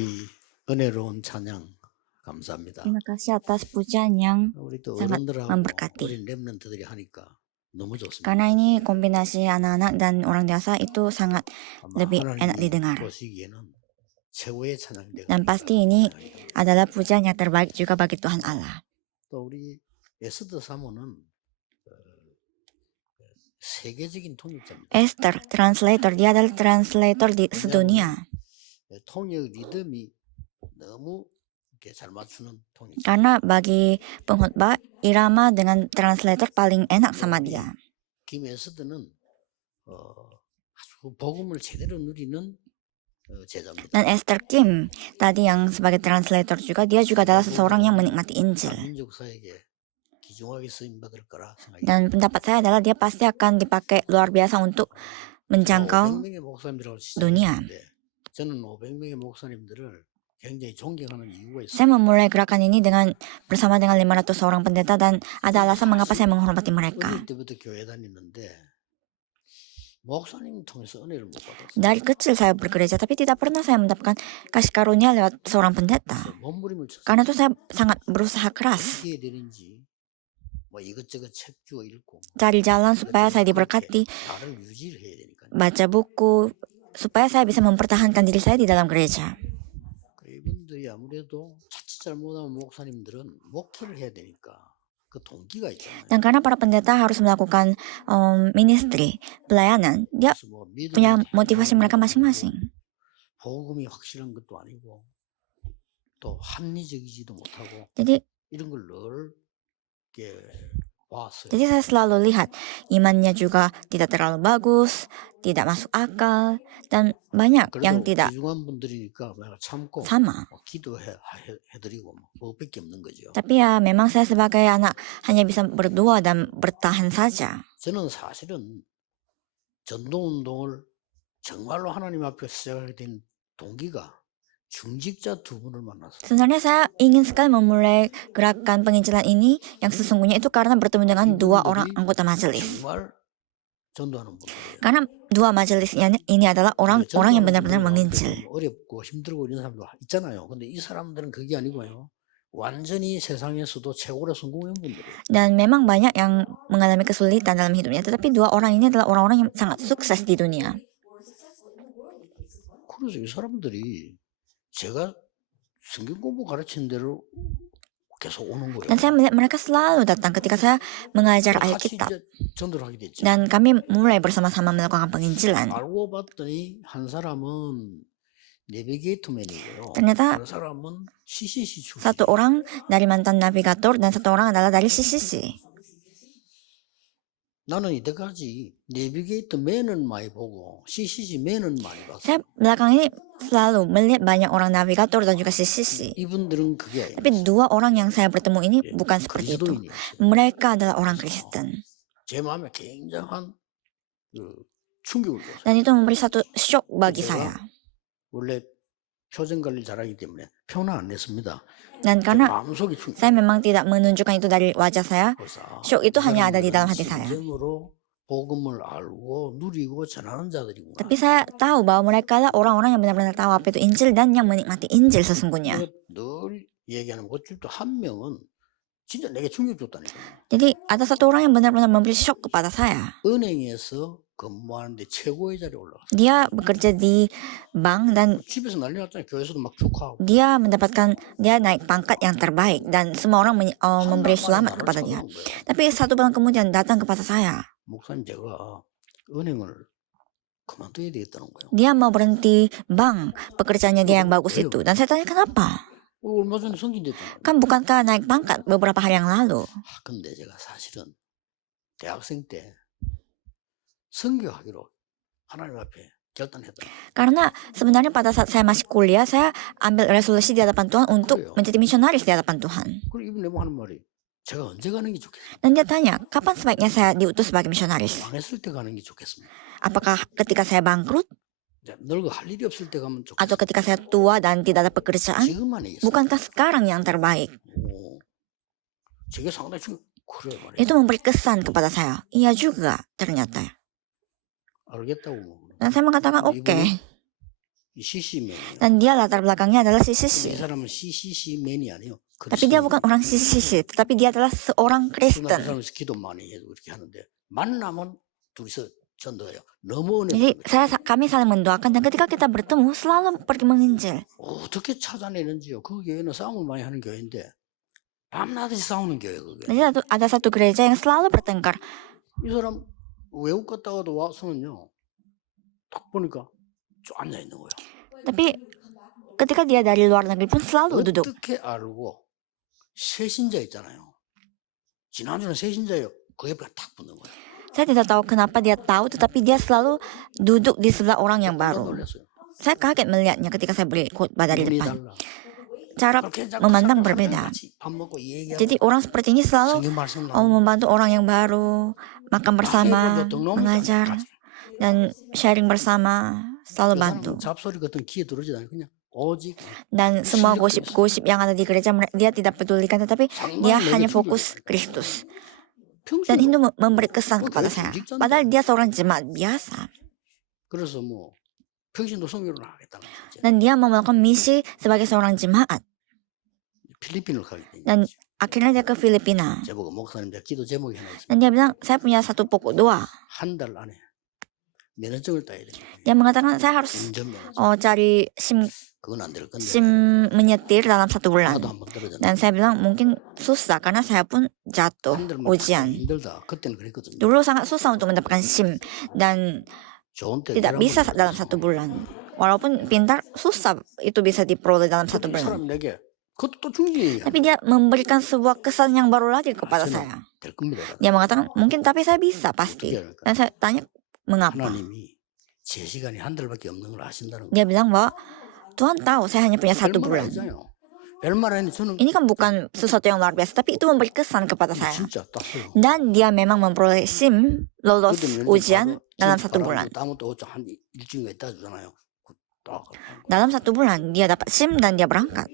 우리 은혜로운 찬양 감사합니다. Terima kasih atas pujian yang 우리 또 sangat 어른들하고 memberkati. 어린 렘넌트들이 하니까 너무 좋습니다. Karena ini kombinasi anak-anak dan orang dewasa itu sangat 아마 lebih enak 하나님이 didengar. 보시기에는 최고의 찬양이 되고 Dan pasti ini adalah pujian yang terbaik juga bagi Tuhan Allah. 또 우리 에스더 사모는 세계적인 통역자입니다. Esther, translator, dia adalah translator di sedunia. 통역 리듬이 너무 이렇게 잘 맞추는 통역. Karena bagi pengkhotbah, irama dengan translator paling enak sama dia. 김 에스더는 아주 복음을 제대로 누리는 제자입니다. Dan Esther Kim, tadi yang sebagai translator juga, dia juga adalah seseorang yang menikmati Injil. 민족사에게 귀중하게 쓰임받을 거라 생각합니다. Dan pendapat saya adalah dia pasti akan dipakai luar biasa untuk menjangkau 500명의 목사님들하고 dunia. 시작했는데 저는 500명의 목사님들을 굉장히 존경하는 이유가 있어요. Saya memulai gerakan ini bersama dengan 500 orang pendeta dan ada alasan mengapa saya menghormati mereka. 어릴 때부터 교회 다녔는데 목사님 통해서 은혜를 못 받았어요. Dari kecil saya bergereja, tapi tidak pernah saya mendapatkan kasih karunia lewat seorang pendeta. 그래서 몸부림을 쳤어요. Karena itu saya sangat berusaha keras 어떻게 해야 되는지 뭐 이것저것 책 주워 읽고 cari jalan supaya saya diberkati, 나를 유지를 해야 되니까. baca buku, supaya saya bisa mempertahankan diri saya di dalam gereja. 이분들이 아무래도 자칫 잘못하면 목사님들은 목회를 해야 되니까 그 동기가 있잖아요. Dan karena para pendeta harus melakukan ministry, pelayanan, dia 그래서 뭐 믿음이 punya motivasi mereka masing-masing. 복음이 확실한 것도 아니고 또 합리적이지도 못하고 Jadi 이런 걸 늘 이렇게 봤어요. Jadi saya selalu lihat imannya juga tidak terlalu bagus, tidak masuk akal, dan banyak yang 그래도 tidak 귀중한 분들이니까 내가 참고 sama. 기도해드리고 뭐 그것밖에 없는 거죠. Tapi ya memang saya sebagai anak hanya bisa berdoa dan bertahan saja. 저는 사실은 전도운동을 정말로 하나님 앞에 시작하게 된 동기가 중직자 두 분을 만나서 Sebenarnya saya ingin sekali memulai gerakan penginjilan ini yang sesungguhnya itu karena bertemu dengan dua orang anggota majelis. 정말 전도하는 분들이에요. Karena dua majelis ini adalah orang-orang yang benar-benar menginjil. 어렵고 힘들고 이런 사람도 있잖아요. 근데 이 사람들은 그게 아니고요. 완전히 세상에서도 최고로 성공한 분들이에요. Dan memang banyak yang mengalami kesulitan dalam hidupnya, tetapi dua orang ini adalah orang-orang yang sangat sukses di dunia. 그래서 이 사람들이 제가 성경 공부 가르치는 대로 계속 오는 거예요. Dan saya melihat mereka selalu datang ketika saya mengajar 같이 Alkitab. 이제 전도를 하게 됐죠. Dan kami mulai bersama-sama melakukan penginjilan. 알고 봤더니 한 사람은 내비게이터맨이고요. Ternyata 한 사람은 CCC 출신. satu orang dari mantan navigator dan satu orang adalah dari CCC. 나는 이때까지 내비게이터맨은 많이 보고 CCC맨은 많이 봤어. Saya belakang ini selalu melihat banyak orang navigator dan juga CCC. 이분들은 그게 아니에요. Tapi dua orang yang saya bertemu ini bukan seperti itu. 그리스도인이었어요. Mereka adalah orang Kristen. 제 마음에 굉장한 충격을 줬어요. Dan itu memberi satu shock bagi saya. 원래 표정 관리 잘하기 때문에 표는 안 냈습니다. Dan karena 마음속이 충격. saya memang tidak menunjukkan itu dari wajah saya, shock itu hanya ada di dalam hati saya. 진정으로 복음을 알고 누리고 전하는 자들이구나. Tapi saya tahu bahwa mereka adalah orang-orang yang benar-benar tahu apa itu Injil dan yang menikmati Injil sesungguhnya. 늘 얘기하는 것 중에 또 한 명은 진짜 내게 충격 줬다니까요. Jadi ada satu orang yang benar-benar memberi shock kepada saya. 은행에서 근무하는데 최고의 자리에 올라갔어요. Dia bekerja di bank dan 집에서 난리 났잖아요. 교회에서도 막 축하하고. dia naik pangkat yang terbaik dan semua orang memberi selamat kepada dia. Tapi 1 bulan kemudian datang kepada saya. 목사님 제가 은행을 그만둬야 되겠다는 거예요. Dia mau berhenti bank, pekerjaannya dia yang bagus itu. Dan saya tanya kenapa? 얼마 전에 승진됐잖아요. Kan bukankah naik pangkat beberapa hari yang lalu? 근데 제가 사실은 대학생 때 선교하기로 하나님 앞에 결단했다. Karena sebenarnya pada saat saya masih kuliah, saya ambil resolusi di hadapan Tuhan untuk menjadi misionaris di hadapan Tuhan. 그리고 이분 내고 하는 말이 제가 언제 가는 게 좋겠어요? Dan dia tanya, kapan sebaiknya saya diutus sebagai misionaris? 망했을 때 가는 게 좋겠습니다. Apakah ketika saya bangkrut? 늙어 할 일이 없을 때 가면 좋겠어요. Atau ketika saya tua dan tidak ada pekerjaan? 지금 아니겠어요? Bukankah sekarang yang terbaik? 제게 상당히 그래 말이에요. Itu memberi kesan kepada saya. Iya juga ternyata. 알겠다고. Dan saya mengatakan oke. CC맨이에요. Dan dia latar belakangnya adalah si 이 Sisi. 사람은 CCC맨이 아니에요. Tapi dia bukan orang Sisi, tetapi dia adalah seorang 그 Kristen. 사람에서 기도 많이 해도 그렇게 하는데 만나면 둘이서 전도해요. 너무 Jadi kami saling mendoakan dan ketika kita bertemu selalu pergi menginjil. 어떻게 찾아내는지요. 그 교회는 싸움을 많이 하는 교회인데 밤낮이 싸우는 교회예요. 그게. Jadi ada satu gereja yang selalu bertengkar. 이 사람 외국 갔다가도 와서는요. 딱 보니까 쭉 앉아 있는 거예요. Tapi ketika dia dari luar negeri pun selalu duduk. 어떻게 알고 새신자 있잖아요. 지난주는 새신자예요. 그 옆에 딱 붙는 거예요. Saya tidak tahu kenapa dia tahu, tetapi dia selalu duduk di sebelah orang yang 깜짝 baru. 놀랐어요. Saya kaget melihatnya ketika saya beri khotbah dari 눈이 depan. 달라. Cara 그렇게 memandang 자꾸 berbeda. 같이 밥 먹고 얘기하고 Jadi orang seperti ini selalu 성경 말씀 나오고 membantu orang yang baru, makan bersama, mengajar, dan sharing bersama, selalu 그 bantu. 사람은 잡소리 같은 귀에 들어오지 않아요. 그냥 오직 Dan semua gosip-gosip yang ada di gereja dia tidak pedulikan, tetapi dia hanya fokus Kristus. Dan 평소 itu memberi kesan kepada saya. Padahal dia seorang jemaat biasa. 그래서 뭐 평신도 선교를 하겠다는 거죠. Dan dia mau melakukan misi sebagai seorang jemaat. 필리핀을 가게 된 Dan 거죠. akhirnya dia ke Filipina. 제보고 목사님 내가 기도 제목이 하나 있습니다. Dan dia bilang, saya punya satu pokok doa. 한 달 안에 면허증을 따야 됩니다. Dia mengatakan saya harus 운전면허증. cari SIM 그건 안 될 건데. menyetir dalam 1 bulan. 나도 한번 떨어졌는데. Dan saya bilang mungkin susah karena saya pun jatuh 한 달만 ujian. 힘들다. 그때는 그랬거든요. Dulu sangat susah untuk mendapatkan SIM dan 좋은 때 tidak bisa dalam 1 bulan. Walaupun pintar, susah itu bisa diperoleh dalam 1 이 bulan. 사람 내게 그것도 또 중요해요. Tapi dia memberikan sebuah kesan yang baru lagi kepada saya. 될 겁니다. Dia mengatakan, mungkin tapi saya bisa pasti. Dan saya tanya, mengapa? 하나님이 제 시간이 한 달밖에 없는 걸 아신다는 거. Dia bilang bahwa Tuhan tahu saya hanya punya 1 bulan. 별말 아니 저는 Ini kan bukan sesuatu yang luar biasa, tapi itu memberi kesan kepada saya. 진짜 딱 써요. Dan dia memang memperoleh SIM lolos ujian dalam 1 bulan. 아무도 한 일주일에 있다 주잖아요. 딱. Dalam 1 bulan dia dapat SIM dan dia berangkat.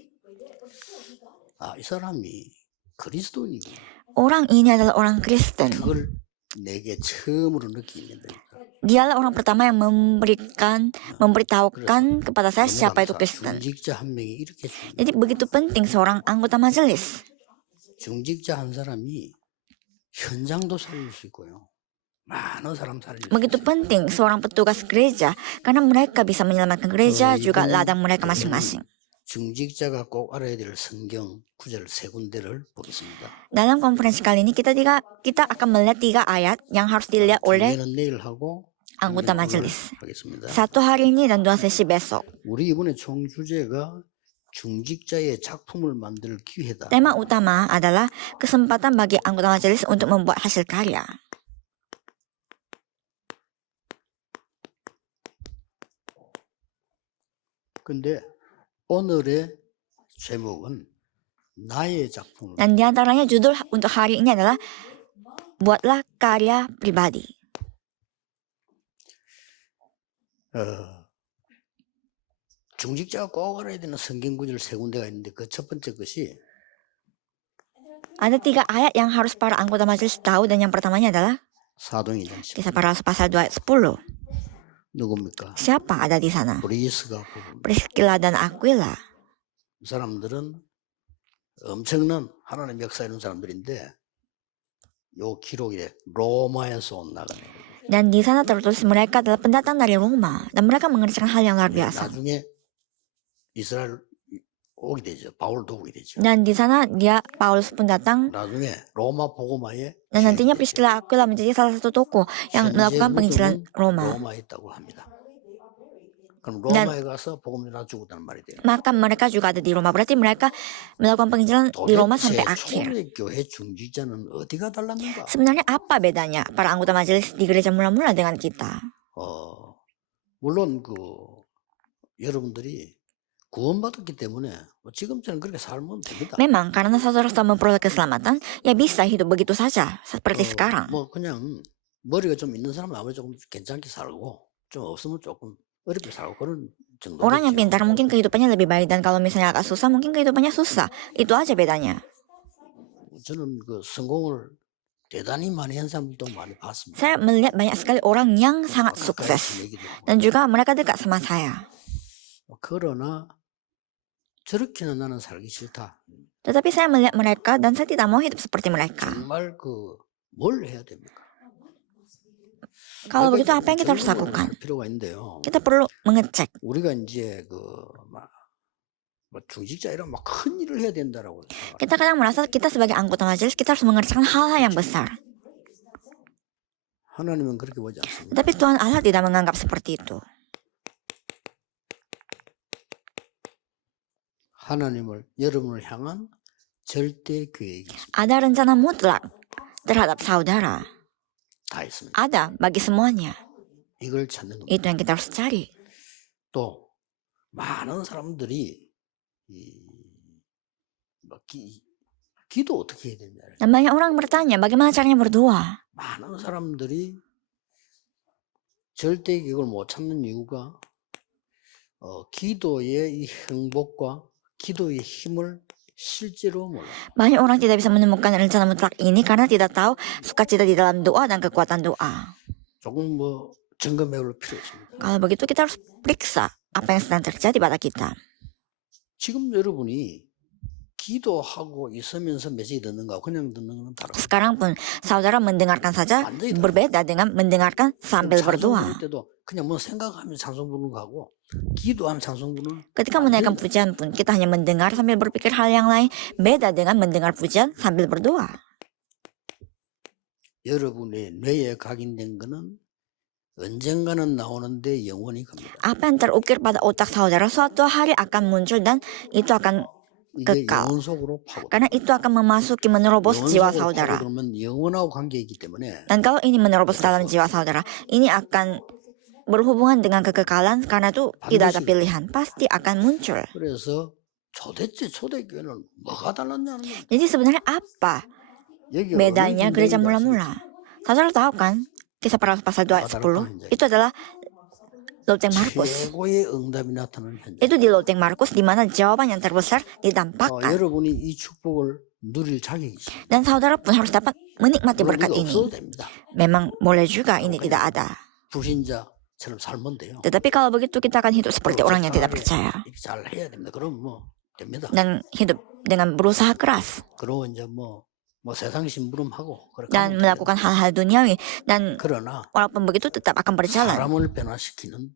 이 사람이 그리스도인이고 Orang ini adalah orang Kristen. 그걸 내게 처음으로 느끼는데. Dialah orang pertama yang memberitahukan kepada saya siapa itu Kristen. 중직자 한 명이 이렇게 중요해요. Jadi begitu penting seorang anggota majelis. 중직자 한 사람이 현장도 살릴 수 있고요. 많은 사람 살릴 수 Begitu 있어요. penting seorang petugas gereja karena mereka bisa menyelamatkan gereja juga ladang mereka masing-masing. 중직자가 꼭 알아야 될 성경 구절 세 군데를 보겠습니다. Dalam konferensi kali ini kita akan melihat 3 ayat yang harus dilihat oleh 는 내일 하고 anggota 오늘 majelis. 하겠습니다. Satu hari ini dan 2 sesi besok. 우리 이번에 총 주제가 중직자의 작품을 만들 기회다. Tema utama adalah kesempatan bagi anggota majelis untuk membuat hasil karya. 근데 오늘의 제목은 나의 작품. Dan diantaranya judul untuk hari ini adalah buatlah karya pribadi. 중직자가 꼭 알아야 되는 성경 구절 세 군데가 있는데 그 첫 번째 것이 Ada 3 ayat yang harus para anggota majelis tahu dan yang pertamanya adalah 사도행전 Kisah Para Rasul pasal 2 ayat 10. 누굽니까? Siapa ada di sana? 브리스가 부릅니다. Priscilla dan Aquila. 이 사람들은 엄청난 하나님 역사 이룬 사람들인데 요 기록이 로마에서 온 나가는 거예요. Dan di sana tertulis mereka adalah pendatang dari Roma dan mereka mengerjakan hal yang luar biasa. 나중에 이스라엘 오게 되죠. 바울도 오게 되죠. Dan di sana Paulus pun datang 나중에 로마 복음화에 dan nantinya Priscilla Aquila menjadi salah satu tokoh yang melakukan penginjilan Roma. 로마에 있다고 합니다. 그럼 로마에 가서 복음 전하 죽었다는 말이 돼요. Maka mereka juga ada di Roma. Berarti mereka melakukan penginjilan di Roma sampai 도대체 akhir. 초대교회 중직자는 어디가 달랐는가? Sebenarnya apa bedanya para anggota majelis di gereja mula-mula dengan kita? 물론 여러분들이 구원받았기 때문에 지금처럼 그렇게 살면 됩니다. Memang karena saudara sudah memperoleh keselamatan, ya bisa hidup begitu saja seperti sekarang. 뭐 그냥 머리가 좀 있는 사람은 아무래도 조금 괜찮게 살고 좀 없으면 조금 어렵게 살고 그런 정도. Orang yang pintar mungkin kehidupannya lebih baik dan kalau misalnya agak susah mungkin kehidupannya susah. Itu aja bedanya. 저는 그 성공을 대단히 많이 한 사람들도 많이 봤습니다. Saya melihat banyak sekali orang yang sangat sukses dan juga mereka dekat sama saya. 그러나 저렇게는 나는 살기 싫다. Tetapi saya melihat mereka dan saya tidak mau hidup seperti mereka. 정말 뭘 해야 됩니까? Kalau begitu apa yang kita harus 점검을 lakukan? 할 필요가 있는데요. Kita perlu mengecek. 우리가 이제 중직자 이런 막 큰 일을 해야 된다라고 생각합니다. Kita kadang merasa kita sebagai anggota majelis kita harus mengerjakan hal-hal yang besar. 하나님은 그렇게 보지 않습니다. Tetapi Tuhan Allah tidak menganggap seperti itu. 여러분을 향한 절대 계획이 있습니다. Ada rencana mutlak terhadap saudara. 다 있습니다. Ada bagi semuanya. 이걸 찾는 겁니다. Itu yang kita harus cari. 또 많은 사람들이 기도 어떻게 해야 되냐. Dan banyak orang bertanya bagaimana caranya berdoa. 많은 사람들이 절대 계획을 못 찾는 이유가 기도의 이 행복과 기도의 힘을 실제로 몰라요. Banyak orang tidak bisa menemukan rencana mutlak ini karena tidak tahu sukacita di dalam doa dan kekuatan doa. 조금 점검해 볼 필요 있습니다. Kalau begitu kita harus periksa apa yang sedang terjadi pada kita. 지금 여러분이 기도하고 있으면서 메시지 듣는 거 그냥 듣는 거는 다르고. Sekarang pun saudara mendengarkan saja berbeda dengan mendengarkan sambil berdoa. 때도 그냥 생각하면서 찬송 부르는 거하고 기도하면 찬송 부르는. Ketika menaikkan pujian pun kita hanya mendengar sambil berpikir hal yang lain, beda dengan mendengar pujian sambil berdoa. 여러분의 뇌에 각인된 거는 언젠가는 나오는데 영원히 갑니다. Apa yang terukir pada otak saudara suatu hari akan muncul dan itu akan 이게 kekal. 영혼 속으로 파고. Karena itu akan memasuki menerobos jiwa saudara. 그러면 영혼하고 관계이기 때문에. Dan kalau ini menerobos dalam jiwa saudara, ini akan berhubungan dengan kekekalan karena itu tidak ada pilihan, pasti akan muncul. 그래서 도대체 초대교회는 뭐가 달랐냐는 거예요. Jadi sebenarnya apa bedanya gereja mula-mula? Saudara tahu kan? Kisah para Rasul pasal 2 ayat 10 itu adalah Loteng Markus. 최고의 응답이 나타나는 현장. Itu di Loteng Markus di mana jawaban yang terbesar didampakkan. 여러분이 이 축복을 누릴 자격이 있습니다. Dan saudara pun harus dapat menikmati berkat 이거 ini. 없어도 됩니다. Memang boleh juga ini tidak ada. 불신자처럼 살면 돼요. Tetapi kalau begitu kita akan hidup seperti orang yang tidak percaya. 이렇게 잘 해야 됩니다. 그럼 됩니다. Dan hidup dengan berusaha keras. 그러고 이제 세상 심부름하고 Dan melakukan hal-hal duniawi. Dan 그러나 walaupun begitu tetap akan berjalan. 사람을 변화시키는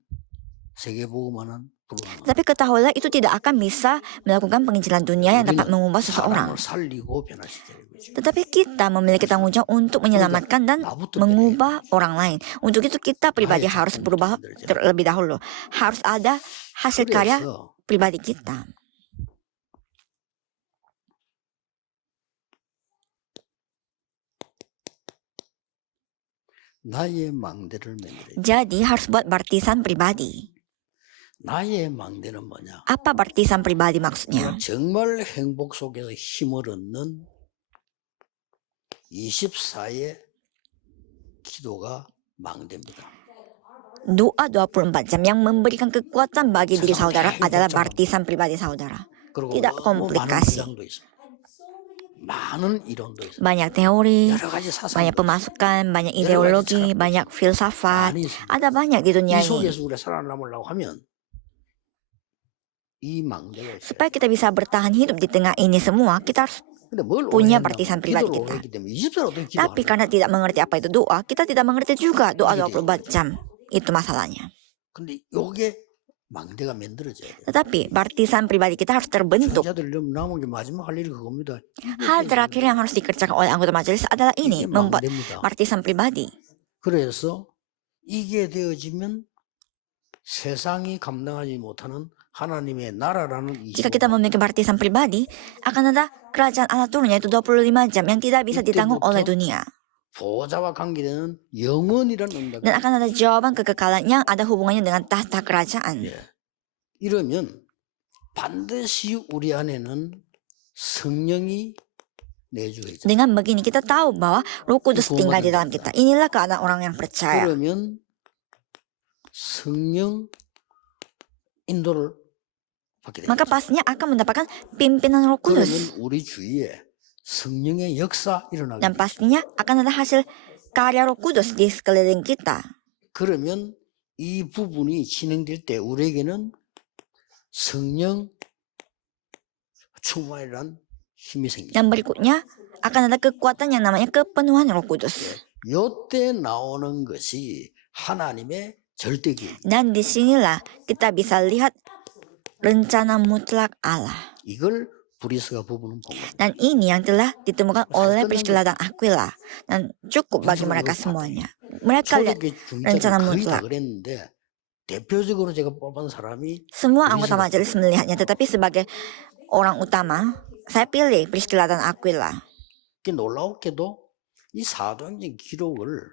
세계복음화는 불가능합니다. Tapi ketahuilah itu tidak akan bisa melakukan penginjilan dunia yang dapat mengubah seseorang. 사람을 살리고 변화시키는 거죠. Tetapi kita memiliki tanggung jawab untuk menyelamatkan dan mengubah orang lain. Untuk itu kita pribadi harus berubah terlebih dahulu. Harus ada hasil karya pribadi kita. 나의 망대를 만들어야 돼. Jadi harus buat baptisan pribadi. 나의 망대는 뭐냐? Apa baptisan pribadi maksudnya? 정말 행복 속에서 힘을 얻는 24의 기도가 망대입니다. Doa 24 jam yang memberikan kekuatan bagi diri saudara adalah baptisan pribadi saudara. Tidak komplikasi. 많은 이론도 있어요. Banyak teori, 여러 가지 사상. banyak pemasukan, banyak ideologi, banyak filsafat. Ada banyak di dunia 이 ini. 속에서 우리가 살아남으려고 하면 이 망대가 있어요. Supaya kita bisa bertahan hidup di tengah ini semua, kita harus 근데 뭘 punya 오해했냐면 baptisan pribadi 기도를 kita. 오해했기 때문에 24를 어떻게 Tapi 기도하는 karena tidak mengerti apa itu doa, kita tidak mengerti juga doa 24 jam. Itu masalahnya. 근데 요게 망대가 만들어져야 돼요. Tetapi baptisan pribadi kita harus terbentuk. 자들 남은 게 마지막 할 일이 그겁니다. Hal terakhir yang harus dikerjakan oleh anggota majelis adalah ini, 이게 membuat 망대입니다. baptisan pribadi. 그래서 이게 되어지면 세상이 감당하지 못하는 하나님의 나라라는 Jika kita memiliki baptisan pribadi, akan ada kerajaan Allah turun yaitu 25 jam yang tidak bisa ditanggung oleh dunia. 보호자와 관계되는 영원이라는 응답. Dan akan ada jawaban kekekalan yang ada hubungannya dengan tahta kerajaan. 예. 이러면 반드시 우리 안에는 성령이 내주해 있죠. Dengan begini kita tahu bahwa Roh Kudus tinggal di dalam kita. Inilah keadaan orang yang percaya. 그러면 성령 인도를 받게 됩니다. Maka pastinya akan mendapatkan pimpinan Roh Kudus. 그러면 우리 주위에 성령의 역사 일어나게 Dan 됩니다. pastinya akan ada hasil karya Roh Kudus di sekeliling kita. 그러면 이 부분이 진행될 때 우리에게는 성령 충만이란 힘이 생깁니다. Dan berikutnya akan ada kekuatan yang namanya kepenuhan Roh Kudus. 요때 나오는 것이 하나님의 절대 계획. Dan disinilah kita bisa lihat rencana mutlak Allah. 이걸 브리스가 부부는 본 겁니다. Dan ini yang telah ditemukan oleh Priscilla dan Aquila. Dan cukup bagi mereka semuanya. Mereka lihat 초대교회 rencana 중직자가 거의 다 mutlak. 그랬는데 대표적으로 제가 뽑은 사람이 Semua anggota majelis melihatnya, tetapi sebagai orang utama, saya pilih Priscilla dan Aquila. 놀라웠게도 이 사도행전 기록을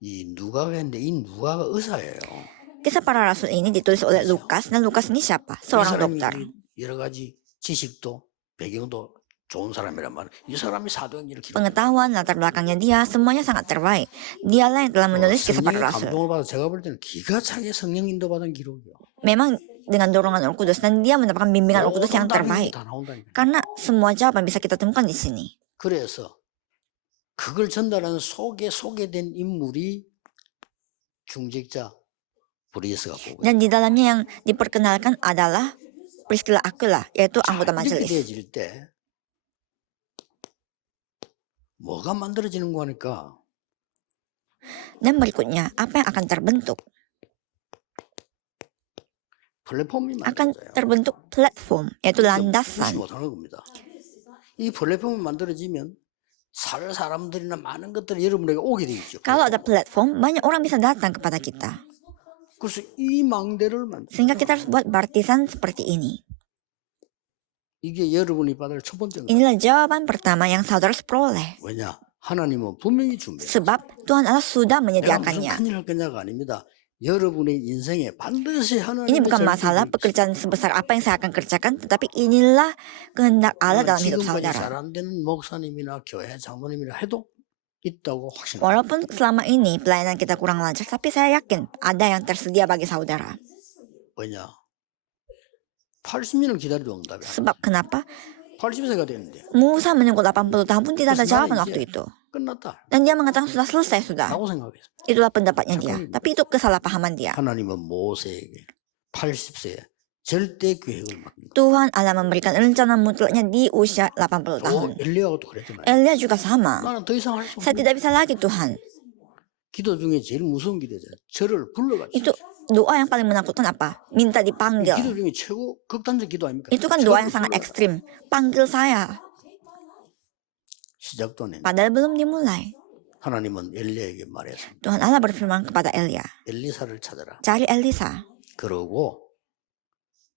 이 누가가 했는데 이 누가가 의사예요. Kisah para rasul ini ditulis oleh Lukas, dan Lukas ini siapa? 이 Seorang 사람이 dokter. 여러 가지 지식도 배경도 좋은 사람이란 말이에요. 이 사람이 사도행전을 기록. Pengetahuan, latar belakangnya dia, semuanya sangat terbaik. Dialah yang telah menulis kisah para 성령의 rasul. 감동을 받아 제가 볼 때는 기가 차게 성령 인도받은 기록이요. Memang dengan dorongan Roh Kudus, dan dia mendapatkan bimbingan Roh Kudus yang terbaik. 다 나온다니까. Karena semua jawaban bisa kita temukan di sini. 그래서 그걸 전달하는 속에 소개된 인물이 중직자 브리스가 보고. Dan di dalamnya yang diperkenalkan adalah Priscilla Aquila, yaitu anggota 이렇게 majelis. 되어질 때 뭐가 만들어지는 거니까 Dan berikutnya, apa yang akan terbentuk? 플랫폼이 Akan 만들어져요. terbentuk platform, yaitu 무시 landasan. 못하는 겁니다. 이 플랫폼이 만들어지면 살 사람들이나 많은 것들이 여러분에게 오게 돼 있죠. Kalau ada platform, banyak orang bisa datang kepada kita. 그래서 이 망대를 만들. Sehingga kita harus buat baptisan seperti ini. 이게 여러분이 받을 첫 번째 거. Inilah jawaban pertama yang saudara harus peroleh. 왜냐? 하나님은 분명히 준비해. Sebab Tuhan Allah sudah 내가 무슨 menyediakannya. 큰일 할 거냐가 아닙니다. 여러분의 인생에 반드시 하나님의 Ini bukan 절대 masalah 계획이 pekerjaan sebesar apa yang saya akan kerjakan, tetapi inilah kehendak Allah dalam hidup 지금까지 saudara. 잘 안 되는 목사님이나 교회 장로님이나 해도 있다고 확신합니다. Walaupun selama ini pelayanan kita kurang lancar, tapi saya yakin ada yang tersedia bagi saudara. 왜냐? 80년을 기다려도 응답이 안 돼. Sebab kenapa? 80세가 됐는데 Musa menunggu 80 tahun pun tidak ada jawaban waktu itu. 끝났다. Dan dia mengatakan sudah selesai sudah. 라고 생각했어. Itulah pendapatnya dia. Tapi itu kesalahpahaman dia. 하나님은 모세에게 80세에 절대 계획을 맡깁니다. Tuhan Allah memberikan rencana mutlaknya di usia 80 tahun. 엘리야도 그랬잖아요. Elia juga sama. 나는 더 이상 할 수 Saya 없는 tidak bisa lagi Tuhan. 기도 중에 제일 무서운 기도죠. 저를 불러가지고. Itu doa yang paling menakutkan apa? Minta dipanggil. 기도 중에 최고 극단적 기도 아닙니까? Itu kan doa yang sangat ekstrim. Panggil saya. 시작도 안 했는데 Padahal belum dimulai. 하나님은 엘리야에게 말했습니다. Tuhan Allah berfirman kepada Elia. 엘리사를 찾아라. Cari Elisa. 그러고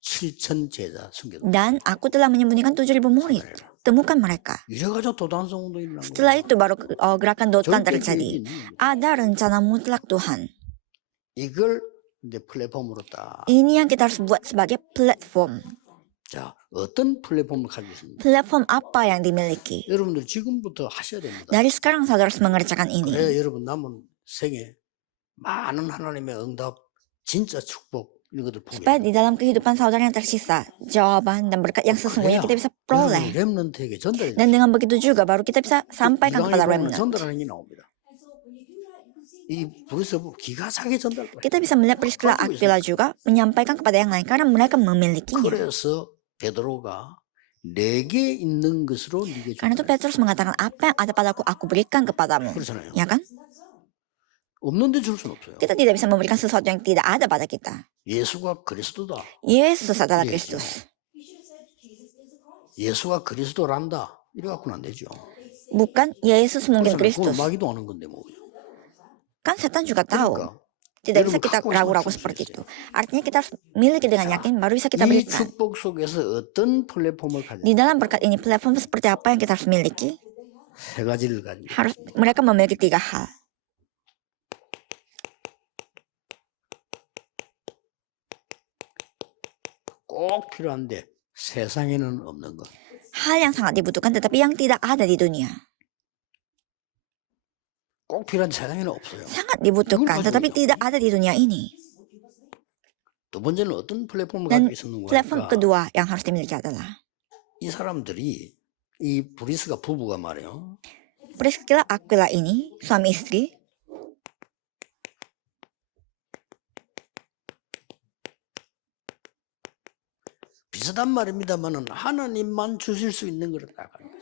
7천 제자 숨겨둬. Dan aku telah menyembunyikan 7.000 murid. Temukan mereka. 이래가지고 도단성 운동이 일어난 거예요. Setelah itu baru gerakan Dotan 절대 terjadi. 계획이 있는 거예요. Ada rencana mutlak Tuhan. 이걸 이제 플랫폼으로 딱. Ini yang kita harus buat sebagai platform. 자, 어떤 플랫폼을 가지고 있습니까? Platform apa yang dimiliki? 여러분들 지금부터 하셔야 됩니다. Dari sekarang saudara harus mengerjakan ini. 그래야 여러분 남은 생에 많은 하나님의 응답, 진짜 축복 이런 것들 보게 Supaya 돼요. di dalam kehidupan saudara yang tersisa, jawaban dan berkat yang sesungguhnya kita bisa peroleh. 렘넌트에게 전달해 Dan dengan begitu juga baru kita bisa sampaikan kepada remnant. 전달하는 게 나옵니다. 이 브루스 기가 차게 전달돼. Kita bisa melihat Priscilla Aquila juga menyampaikan kepada yang lain karena mereka memilikinya. 그래서 베드로가 내게 있는 것으로 네게 Karena itu 줬다. Petrus mengatakan apa yang ada padaku aku berikan kepadamu. 그렇잖아요. Ya kan? 없는데 줄 수는 없어요. Kita tidak bisa memberikan sesuatu yang tidak ada pada kita. 예수가 그리스도다. Yesus adalah 예, Kristus. 예수가 그리스도란다. 이래 갖고는 안 되죠. Bukan Yesus mungkin 그건 Kristus. 마귀도 아는 건데 뭐. Kan setan juga tahu. 그러니까 Tidak bisa 여러분 kita 갖고 ragu-ragu 있으면 seperti 줄 itu. Artinya kita harus miliki dengan yakin baru bisa kita 이 berikan. 축복 속에서 어떤 플랫폼을 가지고 Di dalam berkat ini platform seperti apa yang kita harus miliki? 세 가지를 가지고 Harus mereka memiliki 3 hal. 꼭 필요한데 세상에는 없는 것. Hal yang sangat dibutuhkan tetapi yang tidak ada di dunia. 꼭 필요한 세상에는 없어요. Sangat dibutuhkan tetapi tidak ada di dunia ini. 두 번째는 어떤 플랫폼을 Dan 가지고 있었는 platform 거니까 kedua yang harus dimiliki adalah 이 사람들이 이 브리스가 부부가 말이에요. Priscilla Aquila ini suami istri 비슷한 말입니다만은 하나님만 주실 수 있는 걸 딱 알아요.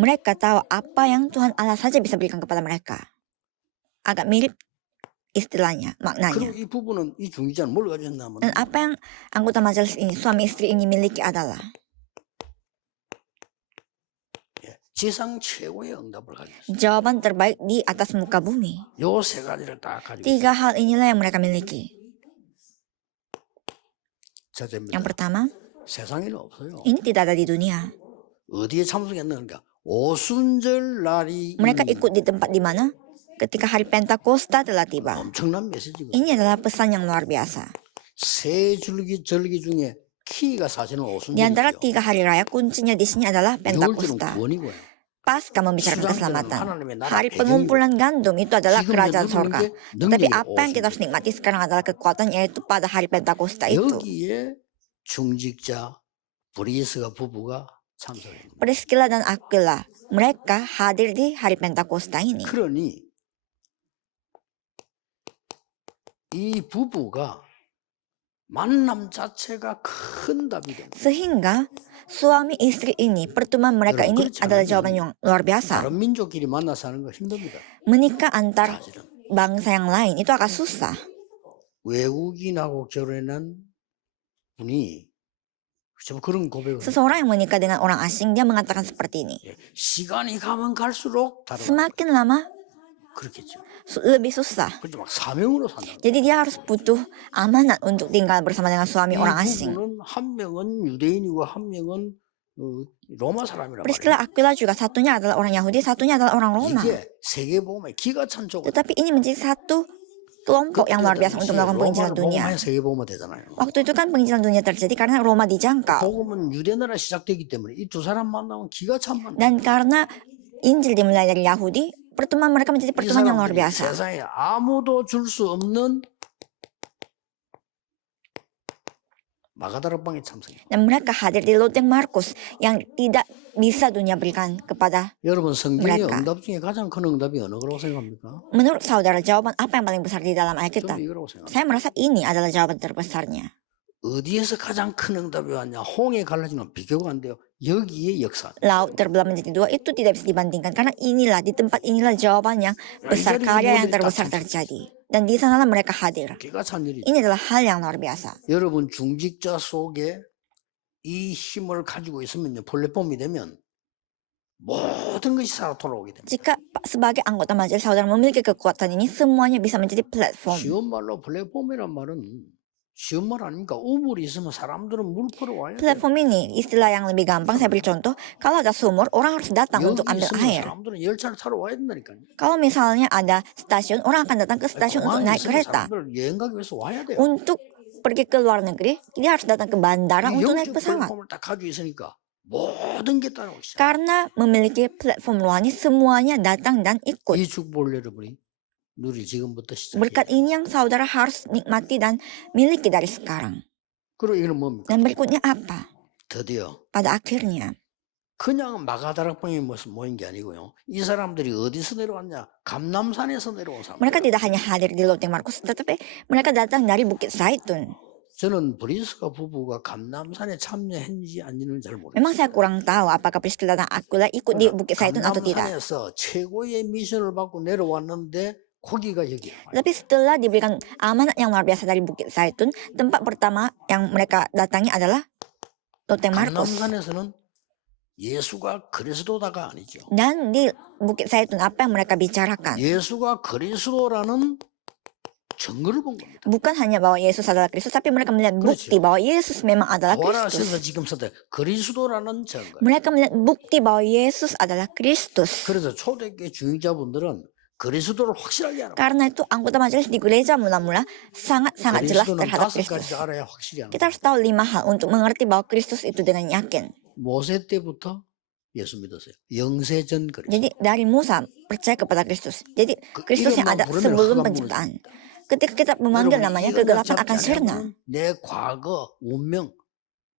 Mereka tahu apa yang Tuhan Allah saja bisa berikan kepada mereka. Agak mirip istilahnya, 그리고 maknanya. 이 부부는 이 중직자는 뭘 가지고 있냐면 Dan apa yang anggota majelis ini, suami istri ini miliki adalah 지상 최고의 응답을 가지고 있어요. jawaban terbaik di atas muka bumi. 요 세 가지를 딱 가지고 있어요. 3 hal inilah yang mereka miliki. 첫째입니다. Yang pertama, 세상에는 없어요. ini tidak ada di dunia. 어디에 참석했는가? 오순절 날이 Mereka ikut di tempat di mana ketika hari Pentakosta telah tiba. 엄청난 메시지거든요. Ini adalah pesan yang luar biasa. 세 절기 중에 키가 사실은 Di antara 오순절이죠. 3 hari raya, kuncinya di sini adalah 유월절은 Pentakosta. 구원이고요. Pasca membicarakan keselamatan. 하나님의 나라 Hari 배경이고 pengumpulan gandum itu adalah 지금 kerajaan 누리는 sorga. 게 Tetapi 능력이에요. apa yang kita harus nikmati sekarang adalah kekuatan, yaitu pada hari Pentakosta itu. 여기에 중직자 브리스가 부부가 참석합니다. Priscilla dan Aquila, mereka hadir di hari Pentakosta ini. 그러니 이 부부가 만남 자체가 큰 답이 됩니다. Sehingga suami istri ini, pertemuan mereka ini adalah jawaban yang luar biasa. 다른 민족끼리 만나서 하는 거 힘듭니다. Menikah antar 사실은 bangsa yang lain itu akan susah. 외국인하고 결혼한 분이 좀 그런 고백을 해요. Seseorang yang menikah dengan orang asing, dia mengatakan seperti ini. 시간이 가면 갈수록 다르다. Semakin lama, 그렇겠죠. lebih susah. 그래서 막 사명으로 산다. Jadi dia harus butuh amanat untuk tinggal bersama dengan suami orang asing. 부부는 한 명은 유대인이고 한 명은 로마 사람이란 Priscilla 말이에요. Aquila juga satunya adalah orang Yahudi, satunya adalah orang Roma. 이게 세계복음의 기가 찬 쪽. Tetapi ini menjadi satu kelompok yang luar biasa untuk melakukan penginjilan dunia. 로마의 세계복음화 되잖아요. Waktu itu kan penginjilan dunia terjadi karena Roma dijangkau. 복음은 유대나라 시작되기 때문에 이 두 사람 만나면 기가 찬 만남. Dan karena Injil dimulai dari Yahudi, pertemuan mereka menjadi 이 pertemuan yang luar 사람들이 biasa. 세상에 아무도 줄 수 없는 마가다락방에 참석해요. Dan mereka hadir di loteng Markus yang tidak bisa dunia berikan kepada. 여러분 성경의 mereka. 응답 중에 가장 큰 응답이 어느 거라고 생각합니까? Menurut saudara, jawaban apa yang paling besar di dalam ayat kita? 저는 이거라고 생각합니다. Saya merasa ini adalah jawaban terbesarnya. 어디에서 가장 큰 응답이 왔냐? 홍해 갈라지는 비교가 안 돼요. 여기에 역사. Laut terbelah menjadi 2 itu tidak bisa dibandingkan karena inilah, di tempat inilah jawaban yang besar, karya yang terbesar terjadi. Dan di sanalah mereka hadir. 기가 찬 일이죠. Ini adalah hal yang luar biasa. 여러분 중직자 속에 이 힘을 가지고 있으면요, 플랫폼이 되면 모든 것이 살아 돌아오게 됩니다. Jika sebagai anggota majelis saudara memiliki kekuatan ini, semuanya bisa menjadi platform. 쉬운 말로 플랫폼이란 말은 쉬운 말 아닙니까? 우물이 있으면 사람들은 물 퍼러 와야 돼요. Platform ini istilah yang lebih gampang. Saya beri contoh, kalau ada sumur, orang harus datang untuk 여기 ambil 있으면 air. 사람들은 열차를 타러 와야 된다니까요. Kalau misalnya ada stasiun, orang akan datang ke stasiun untuk 공항에 naik 있으면 kereta. 사람들 여행 가기 위해서 와야 돼요. Untuk pergi ke luar negeri, dia harus datang ke bandara 이 untuk naik 영적 pesawat. 플랫폼을 딱 가지고 있으니까 모든 게 따라오기 시작. Karena memiliki platform rohani, semuanya datang dan ikut. 이 축복을 여러분이 누리 지금부터 시작해요. Berkat ini yang saudara harus nikmati dan miliki dari sekarang. 그리고 이건 뭡니까? Dan berikutnya apa? 드디어 Pada akhirnya, 그냥 마가다락방에 모인 게 아니고요. 이 사람들이 어디서 내려왔냐? 감남산에서 내려온 사람. mereka tidak hanya hadir di loteng Markus, tetapi mereka datang dari Bukit Zaitun. 저는 브리스가 부부가 감남산에 참여했는지 아닌지는 잘 모르겠어요. Memang saya kurang tahu apakah Priscilla dan Aquila ikut di Bukit Zaitun atau tidak. 감남산에서 최고의 미션을 받고 내려왔는데 거기가 여기야. Tapi setelah diberikan amanat yang luar biasa dari Bukit Zaitun, tempat pertama yang mereka datangi adalah loteng Markus. 감남산에서는 예수가 그리스도다가 아니죠. Dan di Bukit Zaitun apa yang mereka bicarakan? 예수가 그리스도라는 증거를 본 겁니다. Bukan hanya bahwa Yesus adalah Kristus, tapi mereka melihat bukti bahwa Yesus memang adalah 부활하셔서 Kristus. 지금 썼대 그리스도라는 증거. Mereka melihat bukti bahwa Yesus adalah Kristus. 그래서 초대교회 중직자분들은 그리스도를 확실하게 알아. Karena itu anggota majelis di gereja mula-mula sangat-sangat jelas 그리스도는 terhadap 5가지 Kristus. 알아야 확실히 알아. Kita harus tahu 5 hal untuk mengerti bahwa Kristus itu dengan yakin. 모세 때부터 예수 믿었어요. 영세전 그리스도. Jadi dari Musa percaya kepada Kristus. Jadi Kristus yang ada sebelum penciptaan. Ketika kita memanggil namanya, kegelapan akan sirna. 내 과거 운명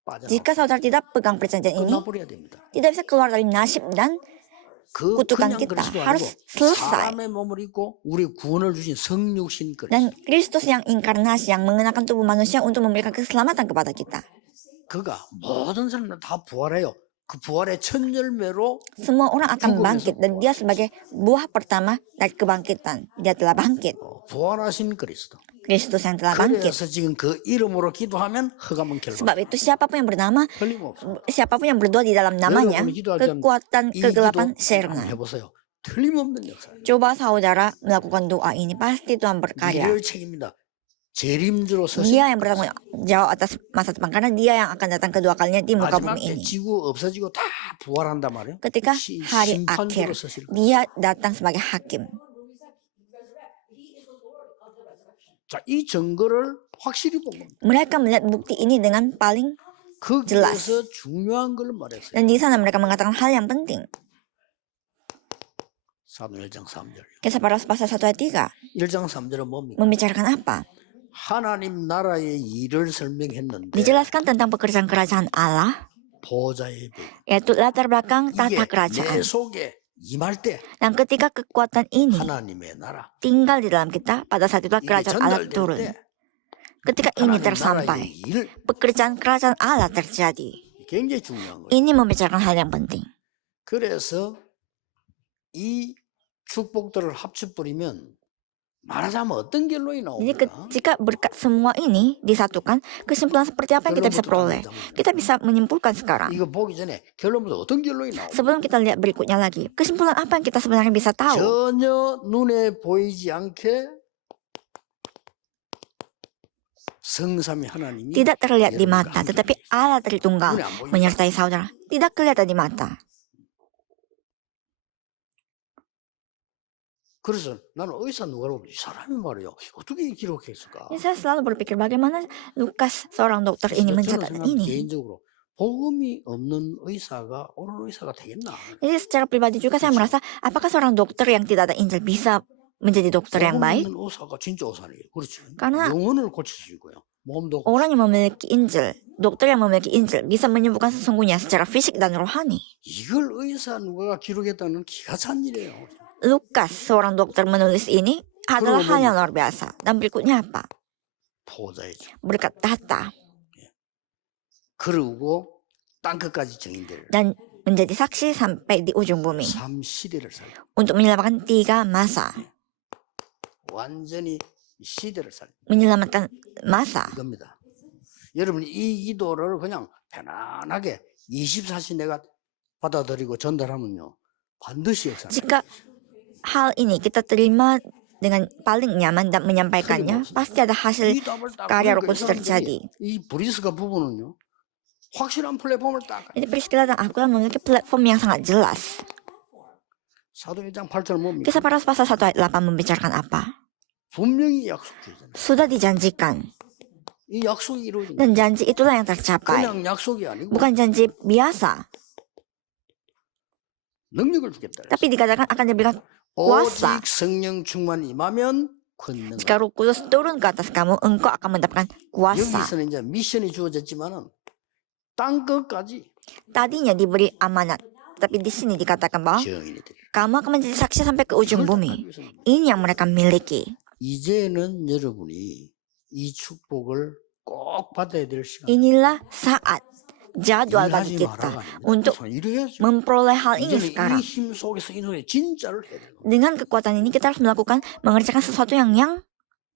빠져. Jika saudara tidak pegang perjanjian ini, 끝나버려야 됩니다. tidak bisa keluar dari nasib dan 그 kutukan 그냥 kita. 그리스도 Harus 아니고 selesai. 사람의 몸을 입고 우리 구원을 주신 성육신 그리스도. Dan Kristus yang inkarnasi, yang mengenakan tubuh manusia untuk memberikan keselamatan kepada kita. 그가 모든 사람들 다 부활해요. 그 부활의 첫 열매로 Semua orang akan bangkit dan dia sebagai buah pertama dari kebangkitan. Dia telah bangkit. 부활하신 그리스도. Kristus yang telah bangkit. 그래서 지금 그 이름으로 기도하면 허감은 결과. Sebab itu siapapun yang bernama, 틀림없어. siapapun yang berdoa di dalam namanya, kekuatan kegelapan sirna. 해보세요. 틀림없는 역사. Coba saudara melakukan doa ini, pasti Tuhan berkarya. 미래를 책임입니다. 재림주로 서신 Dia yang bertanggung jawab atas masa depan, karena dia yang akan datang kedua kalinya di muka 마지막 bumi 때 ini. 지구 없어지고 다 부활한단 말이에요. Ketika hari akhir, 심판주로 서실 거예요. dia datang sebagai hakim. 자, 이 증거를 확실히 본 겁니다. Mereka melihat bukti ini dengan paling jelas. 거기에서 중요한 걸 말했어요. Dan di sana mereka mengatakan hal yang penting. 사도행 1장 3절. Kisah para Rasul pasal 1 ayat 3 1장 3절은 뭡니까? membicarakan apa? 하나님 나라의 일을 설명했는데 Dijelaskan tentang pekerjaan kerajaan Allah, 보좌의 배 yaitu latar belakang 이게 tata 내 kerajaan. 속에 임할 때 Dan ketika kekuatan ini 하나님의 나라 tinggal di dalam kita, pada saat itulah 이게 kerajaan Allah 전달될 turun. 때 Ketika ini 하나님 tersampai, 나라의 일 pekerjaan kerajaan Allah terjadi. 굉장히 중요한 거예요. Ini membicarakan hal yang penting. 그래서 이 축복들을 합쳐버리면 말하자면 어떤 결론이 Jadi 나옵니까? jika berkat semua ini disatukan, kesimpulan seperti apa yang kita bisa peroleh? Kita bisa menyimpulkan sekarang. 이거 보기 전에 결론부터 어떤 결론이 나옵니까? Sebelum kita lihat berikutnya lagi, kesimpulan apa yang kita sebenarnya bisa tahu? 전혀 눈에 보이지 않게 성삼위 하나님이 Tidak terlihat di mata, tetapi Allah Tritunggal 눈에 안 보입니다. menyertai saudara. Tidak kelihatan di mata. 그래서 나는 의사 누가 보면 이 사람이 말이야 어떻게 기록했을까? Jadi saya selalu berpikir bagaimana Lukas, seorang dokter ini 저는 mencatat 생각 ini. 개인적으로 복음이 없는 의사가 옳은 의사가 되겠나? Jadi secara pribadi juga saya merasa, apakah seorang dokter yang tidak ada Injil bisa menjadi dokter yang 복음 baik? 있는 의사가 진짜 의사네요. 그렇지. Karena 영혼을 고칠 수 있고요. 몸도 orang yang memiliki Injil, dokter yang memiliki Injil bisa menyembuhkan sesungguhnya secara fisik dan rohani. 이걸 의사 누가 기록했다는 기가 찬 일이에요. Lukas, seorang dokter menulis ini adalah hal yang luar biasa. Dan berikutnya apa? 보호자이죠. Berkat tata 그러고 땅 끝까지 증인들 dan menjadi saksi sampai di ujung bumi 3시대를 살려. untuk menyelamatkan 3 masa, 완전히 시대를 살려. menyelamatkan masa. 이겁니다. 여러분이 이 기도를 그냥 편안하게 24시 내가 받아들이고 전달하면요. 반드시 역사. Jika hal ini kita terima dengan paling nyaman dan menyampaikannya, pasti ada hasil karya Roh Kudus terjadi. 이 브리스가 부분은요. 확실한 플랫폼을 딱. Jadi Priscilla dan Aquila memiliki platform yang sangat jelas. 사도행전 8절 뭡니까? Kisah para Rasul pasal 1 ayat 8 membicarakan apa? 분명히 약속주잖아요. Sudah dijanjikan. 이 약속이 이루어진다. Dan janji itulah yang tercapai. 그냥 약속이 아니고 Bukan janji biasa, 능력을 주겠다. tapi dikatakan akan diberikan kuasa. 오직 성령 충만 임하면 권능. Jika Roh Kudus turun ke atas kamu, engkau akan mendapatkan kuasa. 여기서는 이제 미션이 주어졌지만은 땅 끝까지 Tadinya diberi amanat, tapi di sini dikatakan bahwa 증인이 될. kamu akan menjadi saksi sampai ke ujung bumi. Ini yang mereka miliki. 이제는 여러분이 이 축복을 꼭 받아야 될 시간. Inilah saat jadwal bagi kita untuk memperoleh hal ini 이제는 sekarang. 이 힘 속에서 이 노래 진짜를 해야 돼요. Dengan kekuatan ini kita harus mengerjakan sesuatu yang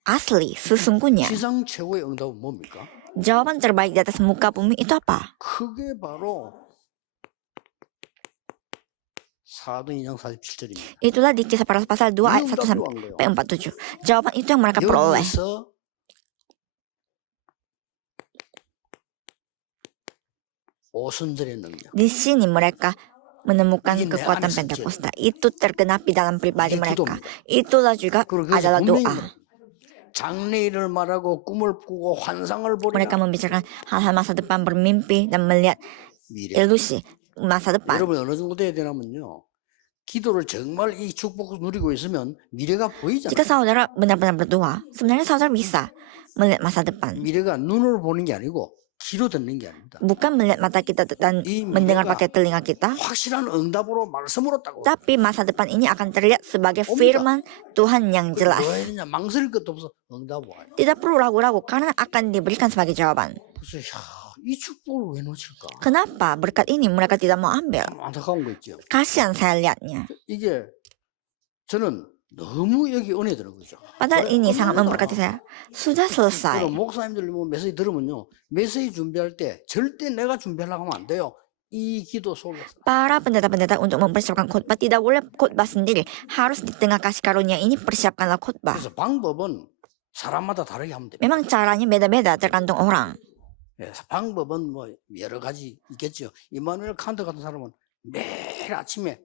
asli, sesungguhnya. 지상 최고의 응답은 뭡니까? Jawaban terbaik di atas muka bumi itu apa? 그게 바로 사도행전 2장 47절입니다. Itulah di Kisah Para Rasul pasal 2 ayat 1 sampai 47. Jawaban itu yang mereka peroleh. 여기서 오순절의 능력. Di sini mereka menemukan Ini kekuatan aneh Pentakosta. Itu tergenapi dalam pribadi Ini mereka. 기도입니다. Itulah juga 그리고 adalah 분명히 doa. 말해요. 장래일을 말하고 꿈을 꾸고 환상을 Mereka 보리라. membicarakan hal-hal masa depan, bermimpi dan melihat 미래. ilusi masa depan. 여러분 어느 정도 돼야 되냐면요. 기도를 정말 이 축복을 누리고 있으면 미래가 보이잖아요. Jika saudara benar-benar berdoa, sebenarnya saudara bisa melihat masa depan. 미래가 눈으로 보는 게 아니고 귀로 듣는 게 아닙니다. Bukan melihat mata kita dan 이 mendengar 미래가 pakai telinga kita, 확실한 응답으로 말씀으로 따고 tapi masa depan ini akan terlihat sebagai firman Tuhan yang jelas. 뭐 해야 되냐 망설일 것도 없어 응답 와요. Tidak perlu ragu-ragu karena akan diberikan sebagai jawaban. 그래서 야, 이 축복을 왜 놓칠까? Kenapa berkat ini mereka tidak mau ambil? 참 안타까운 거 있죠. Kasihan saya lihatnya. 이게 저는 너무 여기 은혜 되는 거죠. Padahal ini sangat memberkati saya. Sudah selesai. 그럼 목사님들 뭐 메시지 들으면요, 메시지 준비할 때 절대 내가 준비하려고 하면 안 돼요. 이 기도 속에서. Para pendeta-pendeta untuk mempersiapkan khotbah tidak boleh khotbah sendiri. Harus di tengah kasih karunia ini persiapkanlah khotbah. 그래서 방법은 사람마다 다르게 하면 됩니다. Memang caranya beda-beda tergantung orang. 예, 방법은 뭐 여러 가지 있겠죠. 이마누엘 칸트 같은 사람은 매일 아침에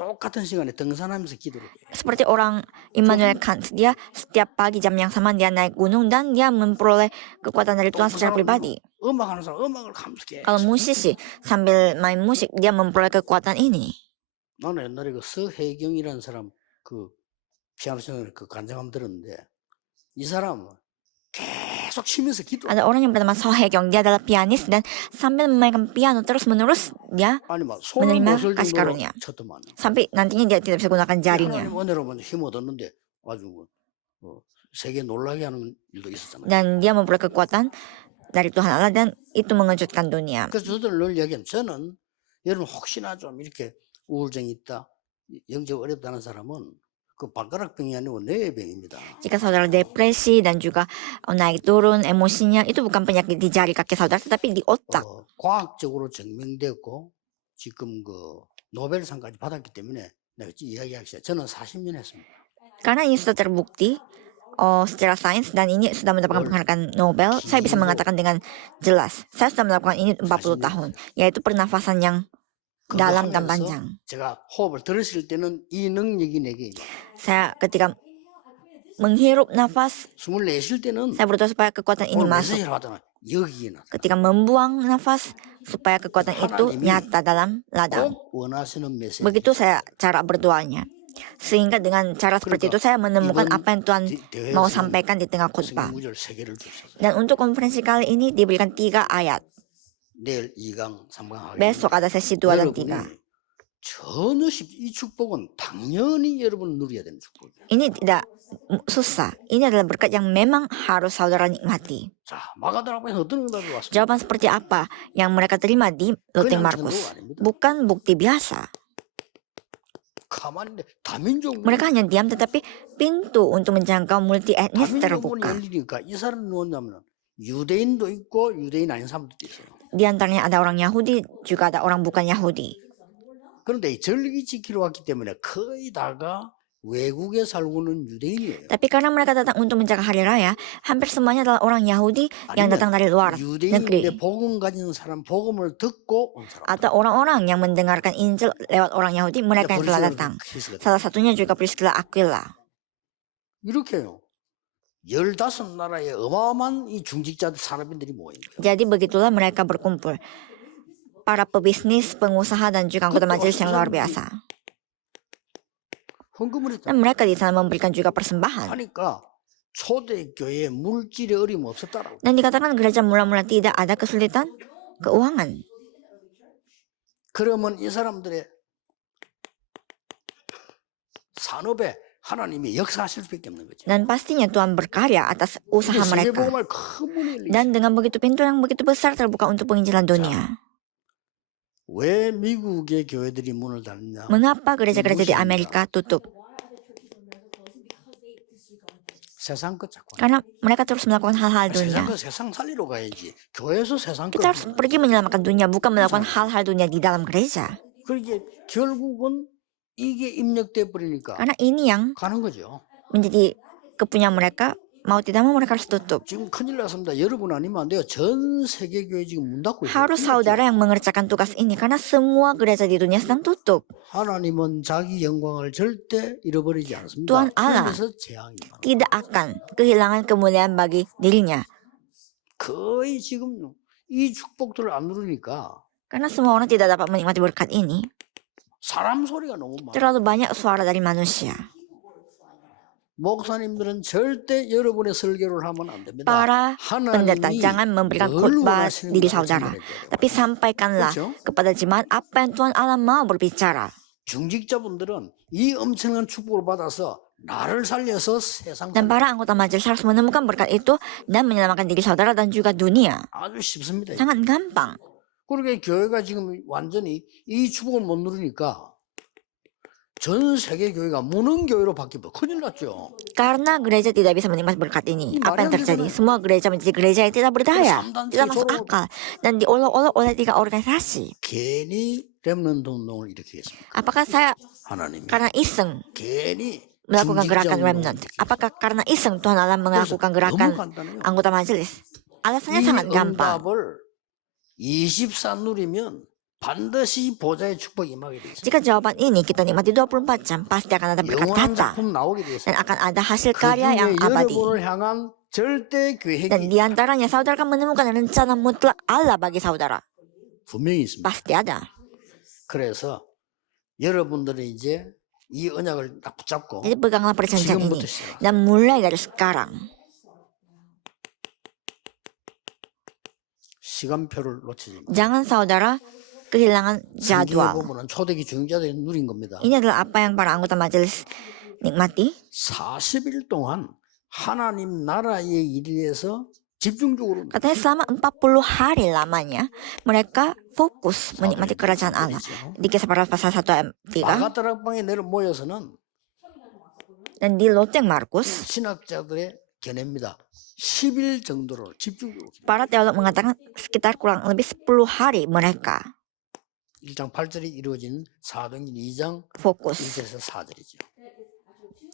똑같은 시간에 등산하면서 기도를 해요. Seperti orang Immanuel Kant, dia setiap pagi jam yang sama dia naik gunung dan dia memperoleh kekuatan dari Tuhan secara pribadi. 음악하는 사람 음악을 감수해. Kalau musisi sambil main musik dia memperoleh kekuatan ini. 나는 옛날에 그 서혜경이라는 사람 그 피아노 치는 그 간증함 들었는데 이 사람은 계속 치면서 기도. Ada orang yang bernama So Hye-kyung, dia adalah pianis dan sambil memainkan piano terus-menerus dia 아니 막 손을 menerima 못 쓸 kasih 정도로 karunia. 쳤더만. Sampai nantinya dia tidak bisa gunakan jarinya. 하나님 은혜로만 힘 얻었는데 아주 세계 놀라게 하는 일도 있었잖아요. Dan dia memperoleh kekuatan dari Tuhan Allah dan itu mengejutkan dunia. 그래서 저들 늘 얘기하면 저는 여러분 혹시나 좀 이렇게 우울증이 있다, 영적 어렵다는 사람은 그 발가락병이 아니고 뇌병입니다. Jika saudara depresi dan juga naik turun emosinya, itu bukan penyakit di jari kaki saudara tetapi di otak. 과학적으로 증명됐고 지금 그 노벨상까지 받았기 때문에 내가 이야기하기 시작. 저는 40년 했습니다. Karena ini sudah terbukti secara sains dan ini sudah mendapatkan penghargaan Nobel, saya bisa mengatakan dengan jelas, saya sudah melakukan ini 40 tahun, yaitu pernafasan yang dalam dan panjang. 제가 호흡을 들으실 때는 이 능력이 내게 Saya ketika menghirup nafas, 숨을 내쉴 때는 saya berdoa supaya kekuatan ini 오늘 masuk. 메시지를 하잖아. 여기에 나. Ketika membuang nafas, supaya kekuatan itu nyata dalam ladang. 꼭 원하시는 메시지. Begitu saya cara berdoanya. Sehingga dengan cara seperti itu saya menemukan apa yang Tuhan mau sampaikan di tengah khutbah. 구절 3개를 주셔서 Dan untuk konferensi kali ini diberikan 3 ayat. 내일 2강, 3강 하겠습니다. Besok ada sesi 2 dan 3. 전혀 이 축복은 당연히 여러분 누려야 되는 축복이에요. Ini tidak susah. Ini adalah berkat yang memang harus saudara nikmati. 자, 마가다락방에서 어떤 응답이 왔습니까? Jawaban seperti apa yang mereka terima di Loteng Markus? Bukan bukti biasa. 가만히 다민족 Mereka hanya diam tetapi pintu untuk menjangkau multi etnis 다민족은 terbuka. 열리니까 이 사람은 누구냐면 유대인도 있고 유대인 아닌 사람도 있어요. Di antaranya ada orang Yahudi, juga ada orang bukan Yahudi. 그런데 이 절기 지키러 왔기 때문에 거의 다가 외국에 살고는 유대인이에요. Tapi karena mereka datang untuk menjaga hari raya, hampir semuanya adalah orang Yahudi yang datang dari luar negeri. 유대인인데 복음 가진 사람, 복음을 듣고 온 사람. Atau orang-orang yang mendengarkan Injil lewat orang Yahudi, mereka yang telah datang. Salah satunya juga Priscilla Aquila. 이렇게요. 15나라의 어마어마한 이 중직자 산업인들이 모인 거예요. Jadi begitulah mereka berkumpul. Para pebisnis, pengusaha dan juga anggota majelis yang luar biasa. 헌금을 했다. Dan mereka di sana memberikan juga persembahan. 하니까 초대교회에 물질의 어려움이 없었다라고. Dan dikatakan gereja mula-mula tidak ada kesulitan keuangan. 그러면 이 사람들의 산업에 하나님이 역사하실 수밖에 없는 거죠. Dan pastinya Tuhan berkarya atas usaha mereka. 세계복음을 큰 문을 열리시. Dan dengan begitu pintu yang begitu besar terbuka untuk penginjilan dunia. 왜 미국의 교회들이 문을 닫느냐? Mengapa gereja-gereja di Amerika tutup? 세상 것 자꾸. Karena mereka terus melakukan hal-hal dunia. 세상 것 세상 살리러 가야지. 교회에서 세상 것. Kita harus pergi menyelamatkan dunia, bukan melakukan hal-hal dunia di dalam gereja. 그게 결국은 이게 입력돼 버리니까 Karena ini yang 가는 거죠. menjadi kepunyaan mereka, mau tidak mau mereka harus tutup. 지금 큰일 났습니다. 여러분 아니면 안 돼요. 전 세계 교회 지금 문 닫고 있어요. Harus saudara yang mengerjakan tugas ini karena semua gereja di dunia sedang tutup. 하나님은 자기 영광을 절대 잃어버리지 않습니다. Tuhan Allah 그래서 재앙이에요. tidak akan kehilangan kemuliaan bagi dirinya. 거의 지금 이 축복들을 안 누르니까 Karena semua orang tidak dapat menikmati berkat ini. 사람 소리가 너무 많아. Terlalu banyak suara dari manusia. 목사님들은 절대 여러분의 설교를 하면 안 됩니다. Para pendeta 하나님이 jangan memberikan 뭘 khotbah 원하시는 diri 것을 saudara, 전해야 돼요. tapi sampaikanlah 그렇죠? kepada jemaat apa yang Tuhan Allah mau berbicara. 중직자분들은 이 엄청난 축복을 받아서 나를 살려서 세상 Dan 살려. para anggota majelis harus menemukan berkat itu dan menyelamatkan diri saudara dan juga dunia. 아주 쉽습니다. Sangat gampang. 그러니까 교회가 지금 완전히 이 축복을 못 누리니까 전 세계 교회가 무능 교회로 바뀌면 큰일 났죠. Karena gereja tidak bisa menikmati berkat ini, Ini apa yang Mariam terjadi? di sana. Semua gereja menjadi gereja yang tidak berdaya, 삼단체 tidak masuk 서로 akal, dan diolok-olok oleh 3 organisasi. 괜히 렘넌트 운동을 일으키겠습니까? Apakah saya 하나님이 karena iseng 괜히 melakukan 중직자 gerakan 운동을 remnant? 일으키겠습니까? Apakah karena iseng Tuhan Allah melakukan 너무 gerakan 간단해요. anggota majelis? Alasannya 이 sangat gampang. 응답을 24 누리면 반드시 보좌의 축복이 임하게 돼 있습니다. Jika jawaban ini kita nikmati 24 jam, pasti akan ada berkat 영원한 kata 작품 나오게 돼 dan 있습니다. akan ada hasil 그 karya yang 중에 abadi. 여러분을 향한 절대 Dan 계획이 diantaranya saudara akan menemukan rencana mutlak Allah bagi saudara. 분명히 있습니다. Pasti ada. 그래서 여러분들은 이제 이 언약을 딱 붙잡고 Jadi peganglah perjanjian ini 지금부터 시작하세요. dan mulai dari sekarang. 시간표를 놓치지 마세요. Jangan saudara kehilangan 성경에 jadwal. 보면은 초대기 중직자들이 누린 겁니다. Ini adalah apa yang para anggota majelis nikmati. 40일 동안 하나님 나라의 일에 대해서 집중적으로 Katanya selama 40 hari lamanya mereka fokus menikmati kerajaan Allah. Di Kisah Para Rasul pasal 1 ayat 3 마가다락방에 내려 모여서는 dan di Loteng Markus, 신학자들의 견해입니다. 10일 정도로 집중적으로 para teolog mengatakan sekitar kurang lebih 10 hari mereka 1장 8절이 이루어진 사도행전 2장 fokus. 1절에서 4절이죠.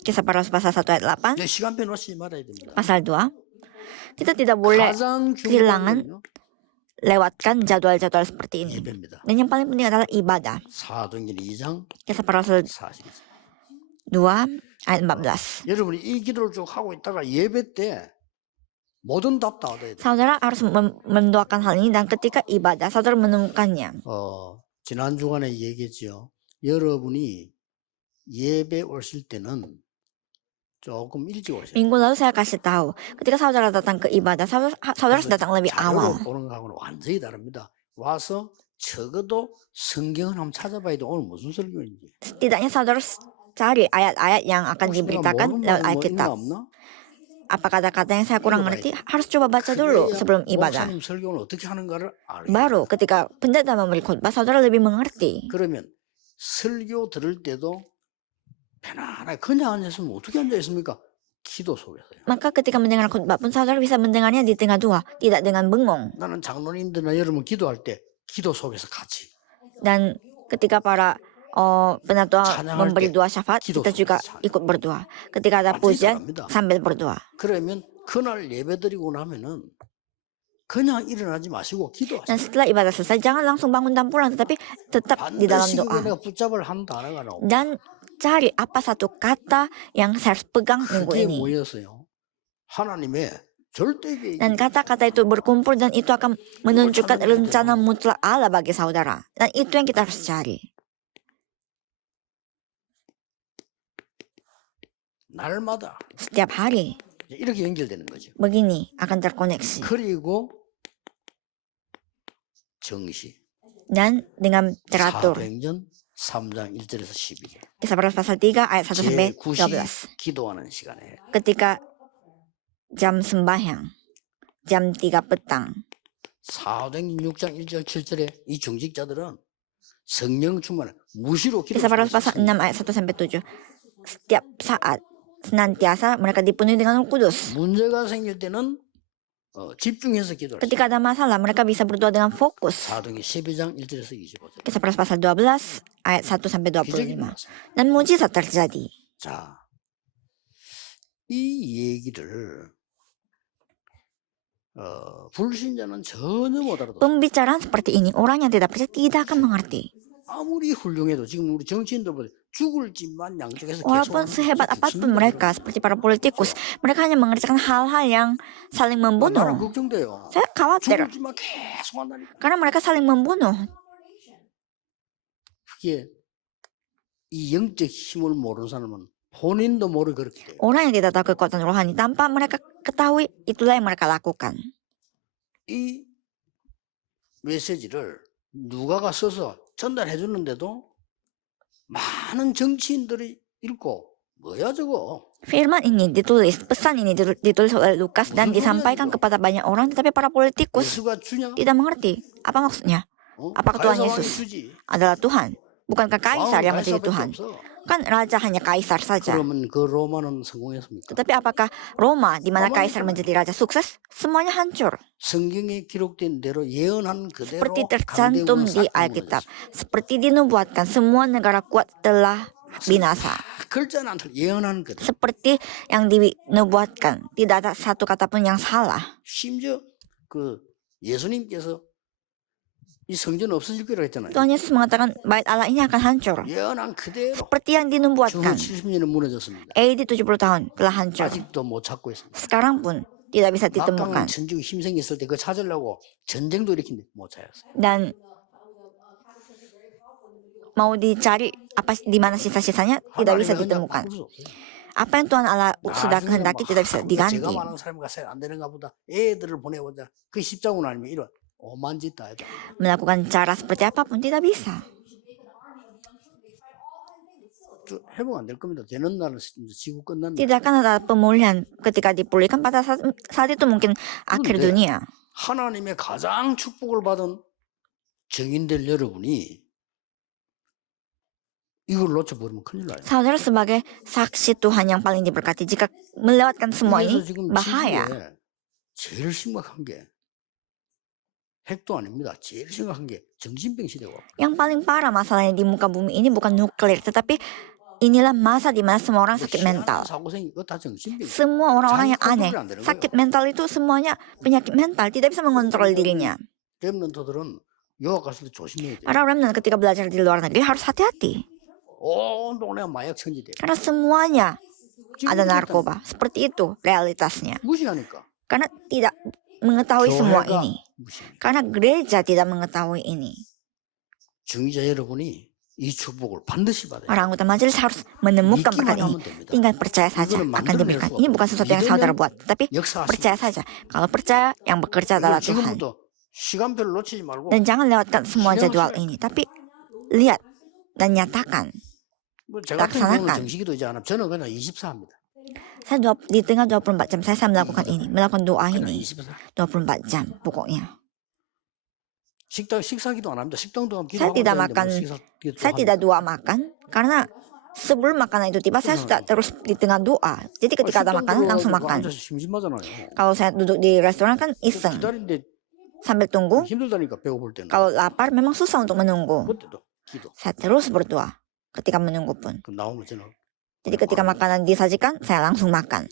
Kisah Para Rasul pasal 1 ayat 8, 시간표 놓치지 말아야 됩니다. pasal 2. Kita tidak boleh 가장 kehilangan 중요한 건요, lewatkan jadwal-jadwal seperti ini. 예배입니다. Dan yang paling penting adalah ibadah. 사도행전 2장 Kisah Para Rasul 40절. 2 ayat 14. 여러분이 이 기도를 쭉 하고 있다가 예배 때 모든 답 다 얻어야 돼요. Saudara harus mendoakan hal ini dan ketika ibadah saudara menemukannya. 지난 주간에 얘기했죠. 여러분이 예배 오실 때는 조금 일찍 오세요. Minggu lalu saya kasih tahu, ketika saudara datang ke ibadah, saudara harus datang lebih awal. 자료로 보는 거하고는 완전히 다릅니다. 와서 적어도 성경을 한번 찾아봐야 돼. 오늘 무슨 설교인지. Setidaknya saudara cari ayat-ayat yang akan 혹시 내가 diberitakan 모르는 lewat 말이 뭐 있나 Alkitab. 없나? Apa kata-kata yang saya kurang ngerti, harus coba baca dulu 그래야 sebelum ibadah. 목사님 설교는 어떻게 하는가를 알아요. Baru ketika pendeta memberi khutbah, saudara lebih mengerti. 그러면 설교 들을 때도 편안하게 그냥 앉아있으면 어떻게 앉아있습니까? 기도 속에서요. Maka ketika mendengar khutbah pun saudara bisa mendengarnya di tengah dua, tidak dengan bengong. 나는 장로님들이나 여러분 기도할 때 기도 속에서 같이 Dan ketika para penatua 찬양할 memberi 때 doa syafaat, 기도 kita juga 속에서 ikut berdoa. Ketika ada 완전히 pujian, 잘합니다. sambil berdoa. 그러면 그날 예배 드리고 나면은 그냥 일어나지 마시고 기도하세요. Dan setelah ibadah selesai, jangan langsung bangun dan pulang, tetapi tetap di dalam 반드시 doa. 그게 내가 붙잡을 한 단어가 나오고 Dan cari apa satu kata yang saya harus pegang minggu 그게 ini. 뭐였어요? 하나님의 절대 계획. Dan kata-kata itu berkumpul dan itu akan menunjukkan rencana mutlak Allah bagi saudara. Dan itu yang kita harus cari. 날마다 Setiap hari 이렇게 연결되는 거죠. begini akan terkoneksi. 그리고 정시 Dan dengan teratur. 사도행전 3장 1절에서 12절. Kisah Para Rasul pasal 3 ayat 1 sampai 제9시 12. 기도하는 시간에 Ketika jam sembahyang, jam 3 petang. 사도행전 6장 1절 7절에 이 중직자들은 성령 충만을 무시로 Kisah Para Rasul pasal 6 ayat 1 sampai 7. Setiap saat senantiasa mereka dipenuhi dengan Roh Kudus. 문제가 생길 때는 집중해서 기도를. Ketika ada masalah, mereka bisa berdoa dengan fokus. 사도행전 12장 1절에서 25절. Kisah Para Rasul pasal 12 ayat 1 sampai 기적이 25. 일어났습니다. Dan mujizat terjadi. 자, 이 얘기를 불신자는 전혀 못 알아듣어요. Pembicaraan seperti ini, orang yang tidak percaya tidak akan mengerti. 아무리 훌륭해도 지금 우리 정치인들보다 죽을 짓만 양쪽에서 Walaupun sehebat apapun mereka, seperti para politikus, mereka hanya mengerjakan hal-hal yang saling 나는 membunuh. 걱정돼요. Saya khawatir, 죽을 짓만 계속 한다니까. karena mereka saling membunuh. 그게 이 영적 힘을 모르는 사람은 본인도 모르게 그렇게 돼요. Orang yang tidak tahu kekuatan rohani, tanpa mereka ketahui, itulah yang mereka lakukan. 이 메시지를 누가가 써서 전달해 주는데도 많은 정치인들이 읽고 뭐야 저거? Firman ini ditulis, pesan ini ditulis oleh Lukas dan disampaikan kepada banyak orang, tetapi para politikus 예수가 주냐? tidak mengerti. Apa maksudnya? Apakah Tuhan 가이사 왕이 Yesus 주지. adalah Tuhan? Bukankah Kaisar 왕은 yang menjadi 가이사밖에 Tuhan? 없어. Kan raja hanya Kaisar saja. 그러면 그 로마는 성공했습니까? Tetapi apakah Roma, di mana Roma Kaisar itu- menjadi raja sukses? Semuanya hancur. 성경에 기록된 대로 예언한 그대로 Seperti tercantum 강대국은 di 싹 Alkitab. 무너졌어. Seperti dinubuatkan, semua negara kuat telah binasa. 글자는 안 틀려. 예언한 그대로. Seperti yang dinubuatkan. Tidak ada satu kata pun yang salah. 심지어 그 예수님께서 이 성전 없어질 거라 했잖아요. Tuhan Yesus mengatakan bait Allah ini akan hancur. 예언한 그대로 Seperti yang 주후 dinubuatkan. 70년은 무너졌습니다. AD 70 tahun telah hancur. 아직도 못 찾고 있습니다. Sekarang pun tidak bisa 막강한 ditemukan. 천주교 힘생이 있을 때 그거 찾으려고 전쟁도 일으킨데 못 찾았어요. Dan mau dicari apa di mana sisa-sisanya tidak bisa 하나님의 그냥 ditemukan. 바꿀 수 없어요. Apa yang Tuhan Allah sudah 나중에는 kehendaki 막 tidak bisa diganti. 제가 많은 사람이 가서 안 되는가 보다. 애들을 보내보자. 그 십자군 아니면 이런 오만 짓 다 해도 Melakukan cara seperti apapun tidak bisa. 회복 안 될 겁니다. 되는 날은 이제 지구 끝난다. Tidak akan ada pemulihan ketika dipulihkan pada saat itu mungkin akhir 근데 dunia. 하나님의 가장 축복을 받은 정인들 여러분이 이걸 놓쳐버리면 큰일 나요. Saudara sebagai saksi Tuhan yang paling diberkati, jika melewatkan semua 그래서 ini 지금 bahaya. 지구에 제일 심각한 게 핵도 아닙니다. 제일 심각한 게 정신병 시대고 Yang paling parah masalahnya di muka bumi ini bukan nuklir, tetapi inilah masa di mana semua orang sakit mental. 사고생이 그거 다 정신병. Semua orang-orang yang aneh, 컨트롤이 안 되는 sakit mental itu semuanya penyakit mental, tidak bisa mengontrol dirinya. 렘넌트들은 유학 갔을 때 조심해야 돼. Para remnant ketika belajar di luar negeri harus hati-hati. 온 동네가 마약 천지대. Karena semuanya ada narkoba. Seperti itu realitasnya. 무시하니까. Karena tidak mengetahui semua 교회가 ini. 무시하니까. Karena gereja tidak mengetahui ini. 중위자 여러분이 이 축복을 반드시 받아야 Para anggota majelis harus menemukan 믿기만 berkat ini. 하면 됩니다. Tinggal percaya saja 이거는 akan diberikan. 만들어낼 수 Ini bukan sesuatu yang 없어요. saudara buat, tapi 역사하시고 percaya saja. Kalau percaya, yang bekerja adalah 이걸 Tuhan. 지금부터 시간표를 놓치지 말고 Dan jangan lewatkan semua jadwal ini, tapi lihat dan nyatakan. 뭐 제가 같은 laksanakan. 경우는 정식이도 이제 안 하면 저는 그냥 24 합니다. Saya di tengah 24 jam saya melakukan ini, melakukan doa 그냥 ini 24. 24 jam pokoknya. 식사기도 안 합니다. 식당도 하면 Saya 기도하면 tidak 되는데 뭐 makan, 식사기도 saya tidak doa makan karena sebelum makanan itu tiba saya sudah terus di tengah doa. Jadi ketika ada makanan langsung makan. 앉아서 심심하잖아요. Kalau saya duduk di restoran kan iseng 기다리는데 sambil tunggu. 힘들다니까 배고플 때는. Kalau lapar memang susah untuk menunggu. 그때도 기도. Saya terus berdoa ketika menunggu pun. 그럼 나오면 저는 Jadi ketika makanan disajikan saya langsung makan.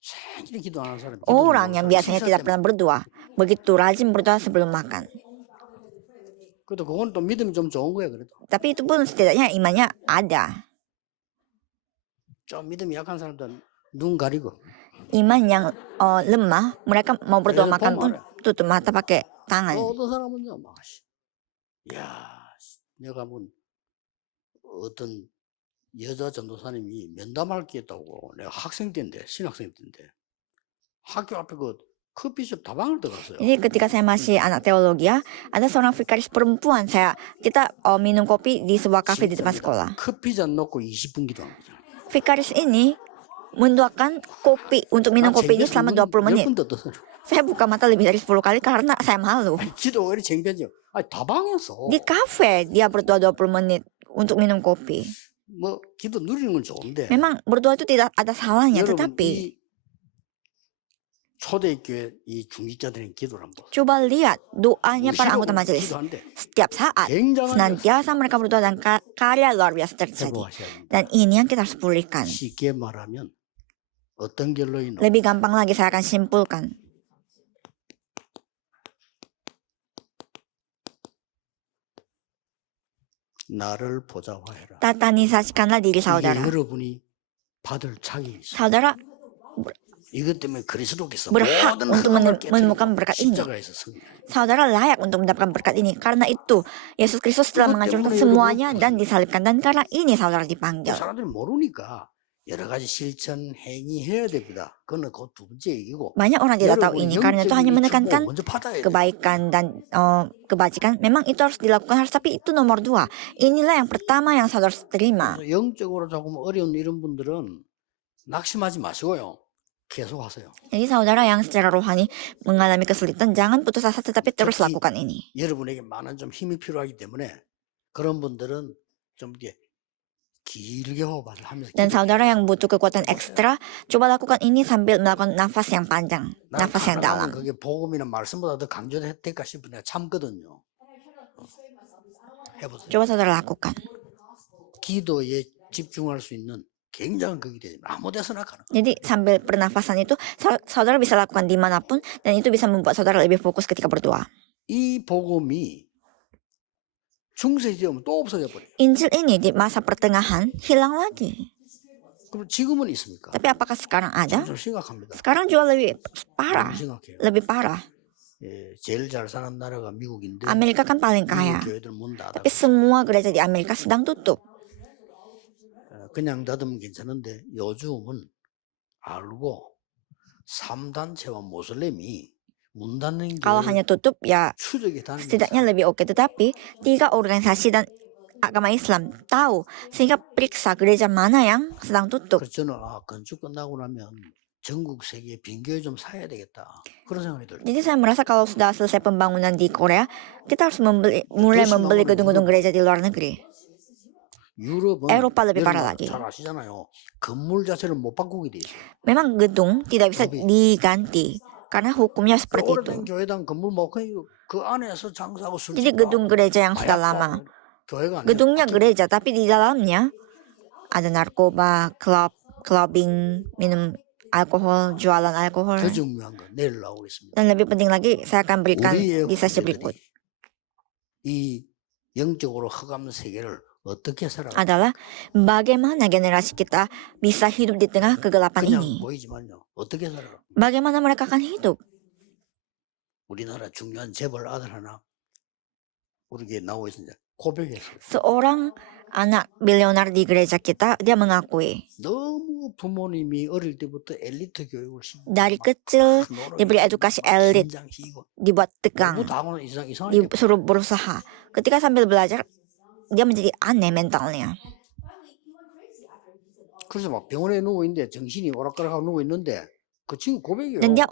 생일에 기도 안 하는 사람이 Orang yang biasanya tidak pernah berdoa begitu rajin berdoa sebelum makan. 그래도 그건 또 믿음이 좀 좋은 거야 그래도. Tapi itu pun setidaknya imannya ada. 좀 믿음이 약한 사람들은 눈 가리고 Iman yang lemah, mereka mau berdoa 그래서 makan pun 보면 tutup mata pakai tangan. 어떤 사람은요 막 야, 내가 뭐 어떤 여자 전도사님이 면담할 게 있다고 내가 학생 때인데 신학생 때인데 학교 앞에 그 커피숍 다방을 들어갔어요. Jadi ketika saya masih anak teologi ya, ada seorang vikaris perempuan. Kita minum kopi di sebuah kafe di depan sekolah. 커피잔 놓고 20분 기도한 거죠. Vikaris ini mendoakan kopi untuk minum kopi ini selama 20 menit. 10분 떴어요. Saya buka mata lebih dari 10 kali karena saya malu. 기도 왜 이렇게 창피하죠? 아니 다방에서 Di kafe dia berdoa 20 menit untuk minum kopi. 뭐 기도 누리는 건 좋은데 Memang berdoa itu tidak ada salahnya, 여러분 tetapi 이 초대교회 이 중직자들의 기도를 한번 보세요. coba lihat doanya para anggota majelis. 기도한데 Setiap saat, 굉장한 senantiasa mereka berdoa dan karya luar biasa terjadi. 회복하셔야 됩니다. Dan ini yang kita harus pulihkan. 쉽게 말하면 어떤 결론이 Lebih gampang lagi saya akan simpulkan. 나를 보좌화해라. Tatanisasikanlah diri 이게 saudara. 여러분이 받을 자격이 있어. Saudara 이것 때문에 그리스도께서 berhak 모든 untuk 하나님을 깨뜨리고 menemukan berkat ini. 십자가에서 승리하셨어요. Saudara layak untuk mendapatkan berkat ini. Karena itu, Yesus Kristus telah Itu menghancurkan teman-teman semuanya itu. dan disalibkan. Dan karena ini saudara 그 dipanggil. 사람들이 모르니까 여러 가지 실천 행위해야 됩니다. 그거는 그 두 번째 얘기고. Banyak orang tidak tahu 여러분 ini karena itu hanya 영적인 이 menekankan 축복을 먼저 받아야 돼요. kebaikan dan kebajikan. Memang itu harus dilakukan harus, tapi itu nomor 2. Inilah yang pertama yang saudara harus terima. 그래서 영적으로 조금 어려운 이런 분들은 낙심하지 마시고요. 계속 하세요. Jadi saudara yang secara rohani mengalami kesulitan, jangan putus asa tetapi terus 특히 lakukan ini. 여러분에게 많은 좀 힘이 필요하기 때문에 그런 분들은 좀 이렇게 길게 호흡을 하면서 Dan saudara yang butuh kekuatan ekstra, coba lakukan ini sambil melakukan nafas yang panjang, 나는 nafas yang dalam. 그게 복음이나 말씀보다 더 강조될까 싶은데 참거든요. 해보세요. Coba saudara lakukan. 기도에 집중할 수 있는 굉장한 그게 되면 아무 데서나 가능. Jadi sambil pernafasan itu saudara bisa lakukan dimanapun dan itu bisa membuat saudara lebih fokus ketika berdoa. 이 복음이 중세시대 오면 또 없어져 버려요. Injil ini di masa pertengahan hilang lagi. 그럼 지금은 있습니까? Tapi apakah sekarang ada? 좀 심각합니다. Sekarang juga lebih parah, 너무 심각해요. lebih parah. 예, 제일 잘 사는 나라가 미국인데 Amerika kan paling 미국 kaya, 교회들 문 닫아. tapi semua gereja di Amerika sedang tutup. 그냥 닫으면 괜찮은데 요즘은 알고 3단체와 모슬렘이 문 닫는 게 Kalau hanya tutup ya 추적이 다는 setidaknya lebih oke. Tetapi 3 organisasi dan agama Islam tahu sehingga periksa gereja mana yang sedang tutup. 그래서 저는 건축 끝나고 나면 전국 세계 빈교회 좀 사야 되겠다 그런 생각이 들어요. Jadi saya merasa kalau sudah selesai pembangunan di Korea, kita harus mulai membeli gedung-gedung gereja di luar negeri. 유럽은 Eropa lebih parah lagi. 잘 아시잖아요. 건물 자체를 못 바꾸게 돼 있어요. Memang gedung tidak bisa diganti karena hukumnya seperti itu. 오래된 교회당 건물 못 그 안에서 장사하고 술 Jadi gedung gereja yang sudah lama, 교회가 아니에요. gedungnya gereja tapi di dalamnya ada narkoba, clubbing, minum alkohol, jualan alkohol. 더 중요한 건 내일 나오겠습니다. Dan lebih penting lagi saya akan berikan di sesi berikut 이 영적으로 흑암 세계를 어떻게 살아? adalah bagaimana generasi kita bisa hidup di tengah kegelapan 그냥 ini. 보이지만요. 어떻게 살아? Bagaimana mereka akan hidup? 우리나라 중요한 재벌 아들 하나 우리에게 나오고 있습니다. 고백했어요. Seorang anak bilioner di gereja kita, dia mengakui 너무 부모님이 어릴 때부터 엘리트 교육을 시키고 dari kecil diberi edukasi elit, dibuat tegang, disuruh berusaha. Ketika sambil belajar, dia menjadi aneh mentalnya. 그래서 막 병원에 누워 있는데 정신이 오락가락하고 누워 있는데 그 친구 고백이에요. Dan dia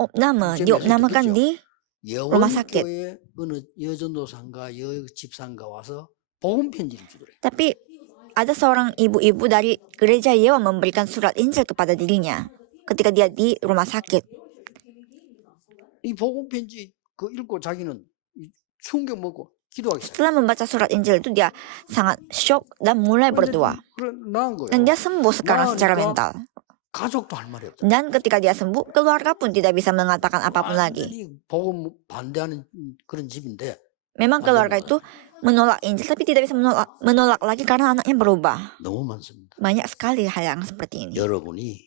diopnamakan di rumah sakit. 여원교회 어느 여전도사인가 여집사인가 와서 복음 편지를 주더래. Tapi ada seorang ibu-ibu dari gereja Yewa memberikan surat Injil kepada dirinya ketika dia di rumah sakit. 이 복음 편지 그 읽고 자기는 충격 먹고 기도하기 시작. Setelah membaca surat Injil itu dia sangat shock dan mulai berdoa. 그래 나은 거예요. Dan dia sembuh sekarang secara mental. 가족도 할 말이 없다. Dan ketika dia sembuh, keluarga pun tidak bisa mengatakan apapun lagi. 복음 반대하는 그런 집인데. Memang keluarga itu menolak Injil, tapi tidak bisa menolak lagi karena anaknya berubah. 너무 많습니다. Banyak sekali hal yang seperti ini. 여러분이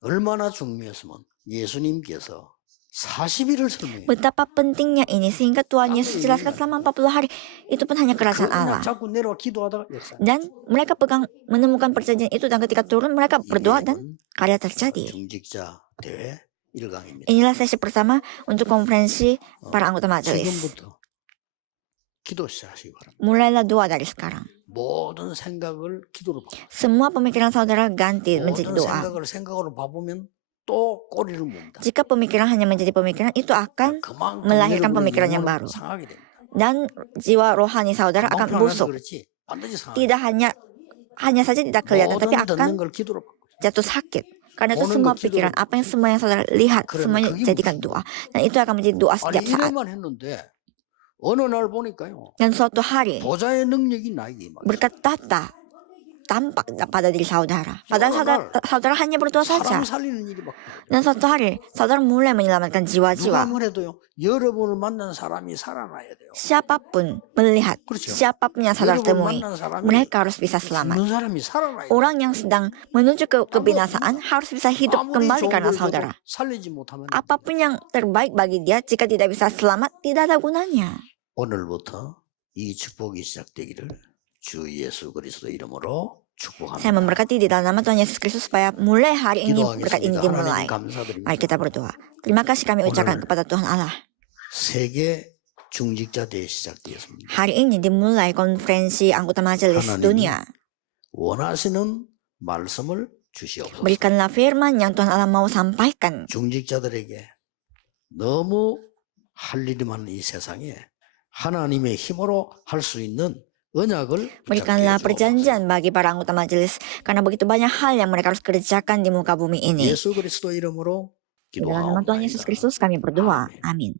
얼마나 중요했으면 예수님께서 40일을 설명해요. Betapa pentingnya ini sehingga Tuhan Yesus jelaskan selama 40 hari itu pun hanya kerajaan Allah. 자꾸 내려와 기도하다가 역사. Dan mereka menemukan perjanjian itu dan ketika turun mereka berdoa dan karya terjadi. 중직자 대회 1강입니다. Inilah sesi pertama untuk konferensi para anggota majelis. 지금부터 기도 시작하시기 바랍니다. Mulailah doa dari sekarang. 모든 생각을 기도로 봐. Semua pemikiran saudara ganti menjadi 모든 doa. 생각을 생각으로 봐보면 또 꼬리를 묻는다. Jika pemikiran hanya menjadi pemikiran, itu akan melahirkan pemikiran yang baru. 상하게 됩니다. Dan jiwa rohani saudara akan busuk. 그렇지. 반드시 상하게. Tidak hanya saja tidak kelihatan, tapi 모든 akan 듣는 걸 기도로 바꿔. jatuh sakit. Karena itu semua pikiran, apa yang semua yang saudara lihat, semuanya jadikan doa. Dan itu akan menjadi doa setiap saat. 이래만 했는데 어느 날 보니까요. Dan suatu hari, 보좌의 능력이 나에게 임하게. berkat tata tampak pada diri saudara. Padahal saudara hanya berdoa saja. 사람 살리는 일이 막. Dan suatu hari, saudara mulai menyelamatkan 누가 jiwa-jiwa. 뭐래도요. 여러분을 만난 사람이 살아나야 돼요. Siapapun melihat, 그렇죠. siapapun yang saudara 여러분 temui, 만난 사람이 mereka harus bisa selamat. 죽는 사람이 살아나야 돼요. Orang yang sedang menuju ke kebinasaan harus bisa hidup 아무리 kembali 좋은 karena 걸 줘도 saudara. 살리지 못하면 Apapun yang terbaik bagi dia, jika tidak bisa selamat, tidak ada gunanya. 오늘부터 이 축복이 시작되기를 주 예수 그리스도 이름으로 Saya 축복합니다. memberkati di dalam nama Tuhan Yesus Kristus supaya mulai hari ini berkat ini 기도하겠습니다. dimulai. 하나님 감사드립니다. Mari kita berdoa. Terima kasih kami ucapkan 오늘 kepada Tuhan Allah. 세계 중직자 대회 시작되었습니다. Hari ini dimulai konferensi anggota majelis 하나님이 dunia. 원하시는 말씀을 주시옵소서. Berikanlah firman yang Tuhan Allah mau sampaikan. 중직자들에게 너무 할 일이 많은 이 세상에 하나님의 힘으로 할 수 있는 언약을 Berikanlah 붙잡게 해주옵소서. perjanjian bagi para anggota majelis karena begitu banyak hal yang mereka harus kerjakan di muka bumi ini. 예수 그리스도 이름으로 Di dalam nama Tuhan Yesus 기도하옵나이다. Kristus kami berdoa. 아멘. Amin.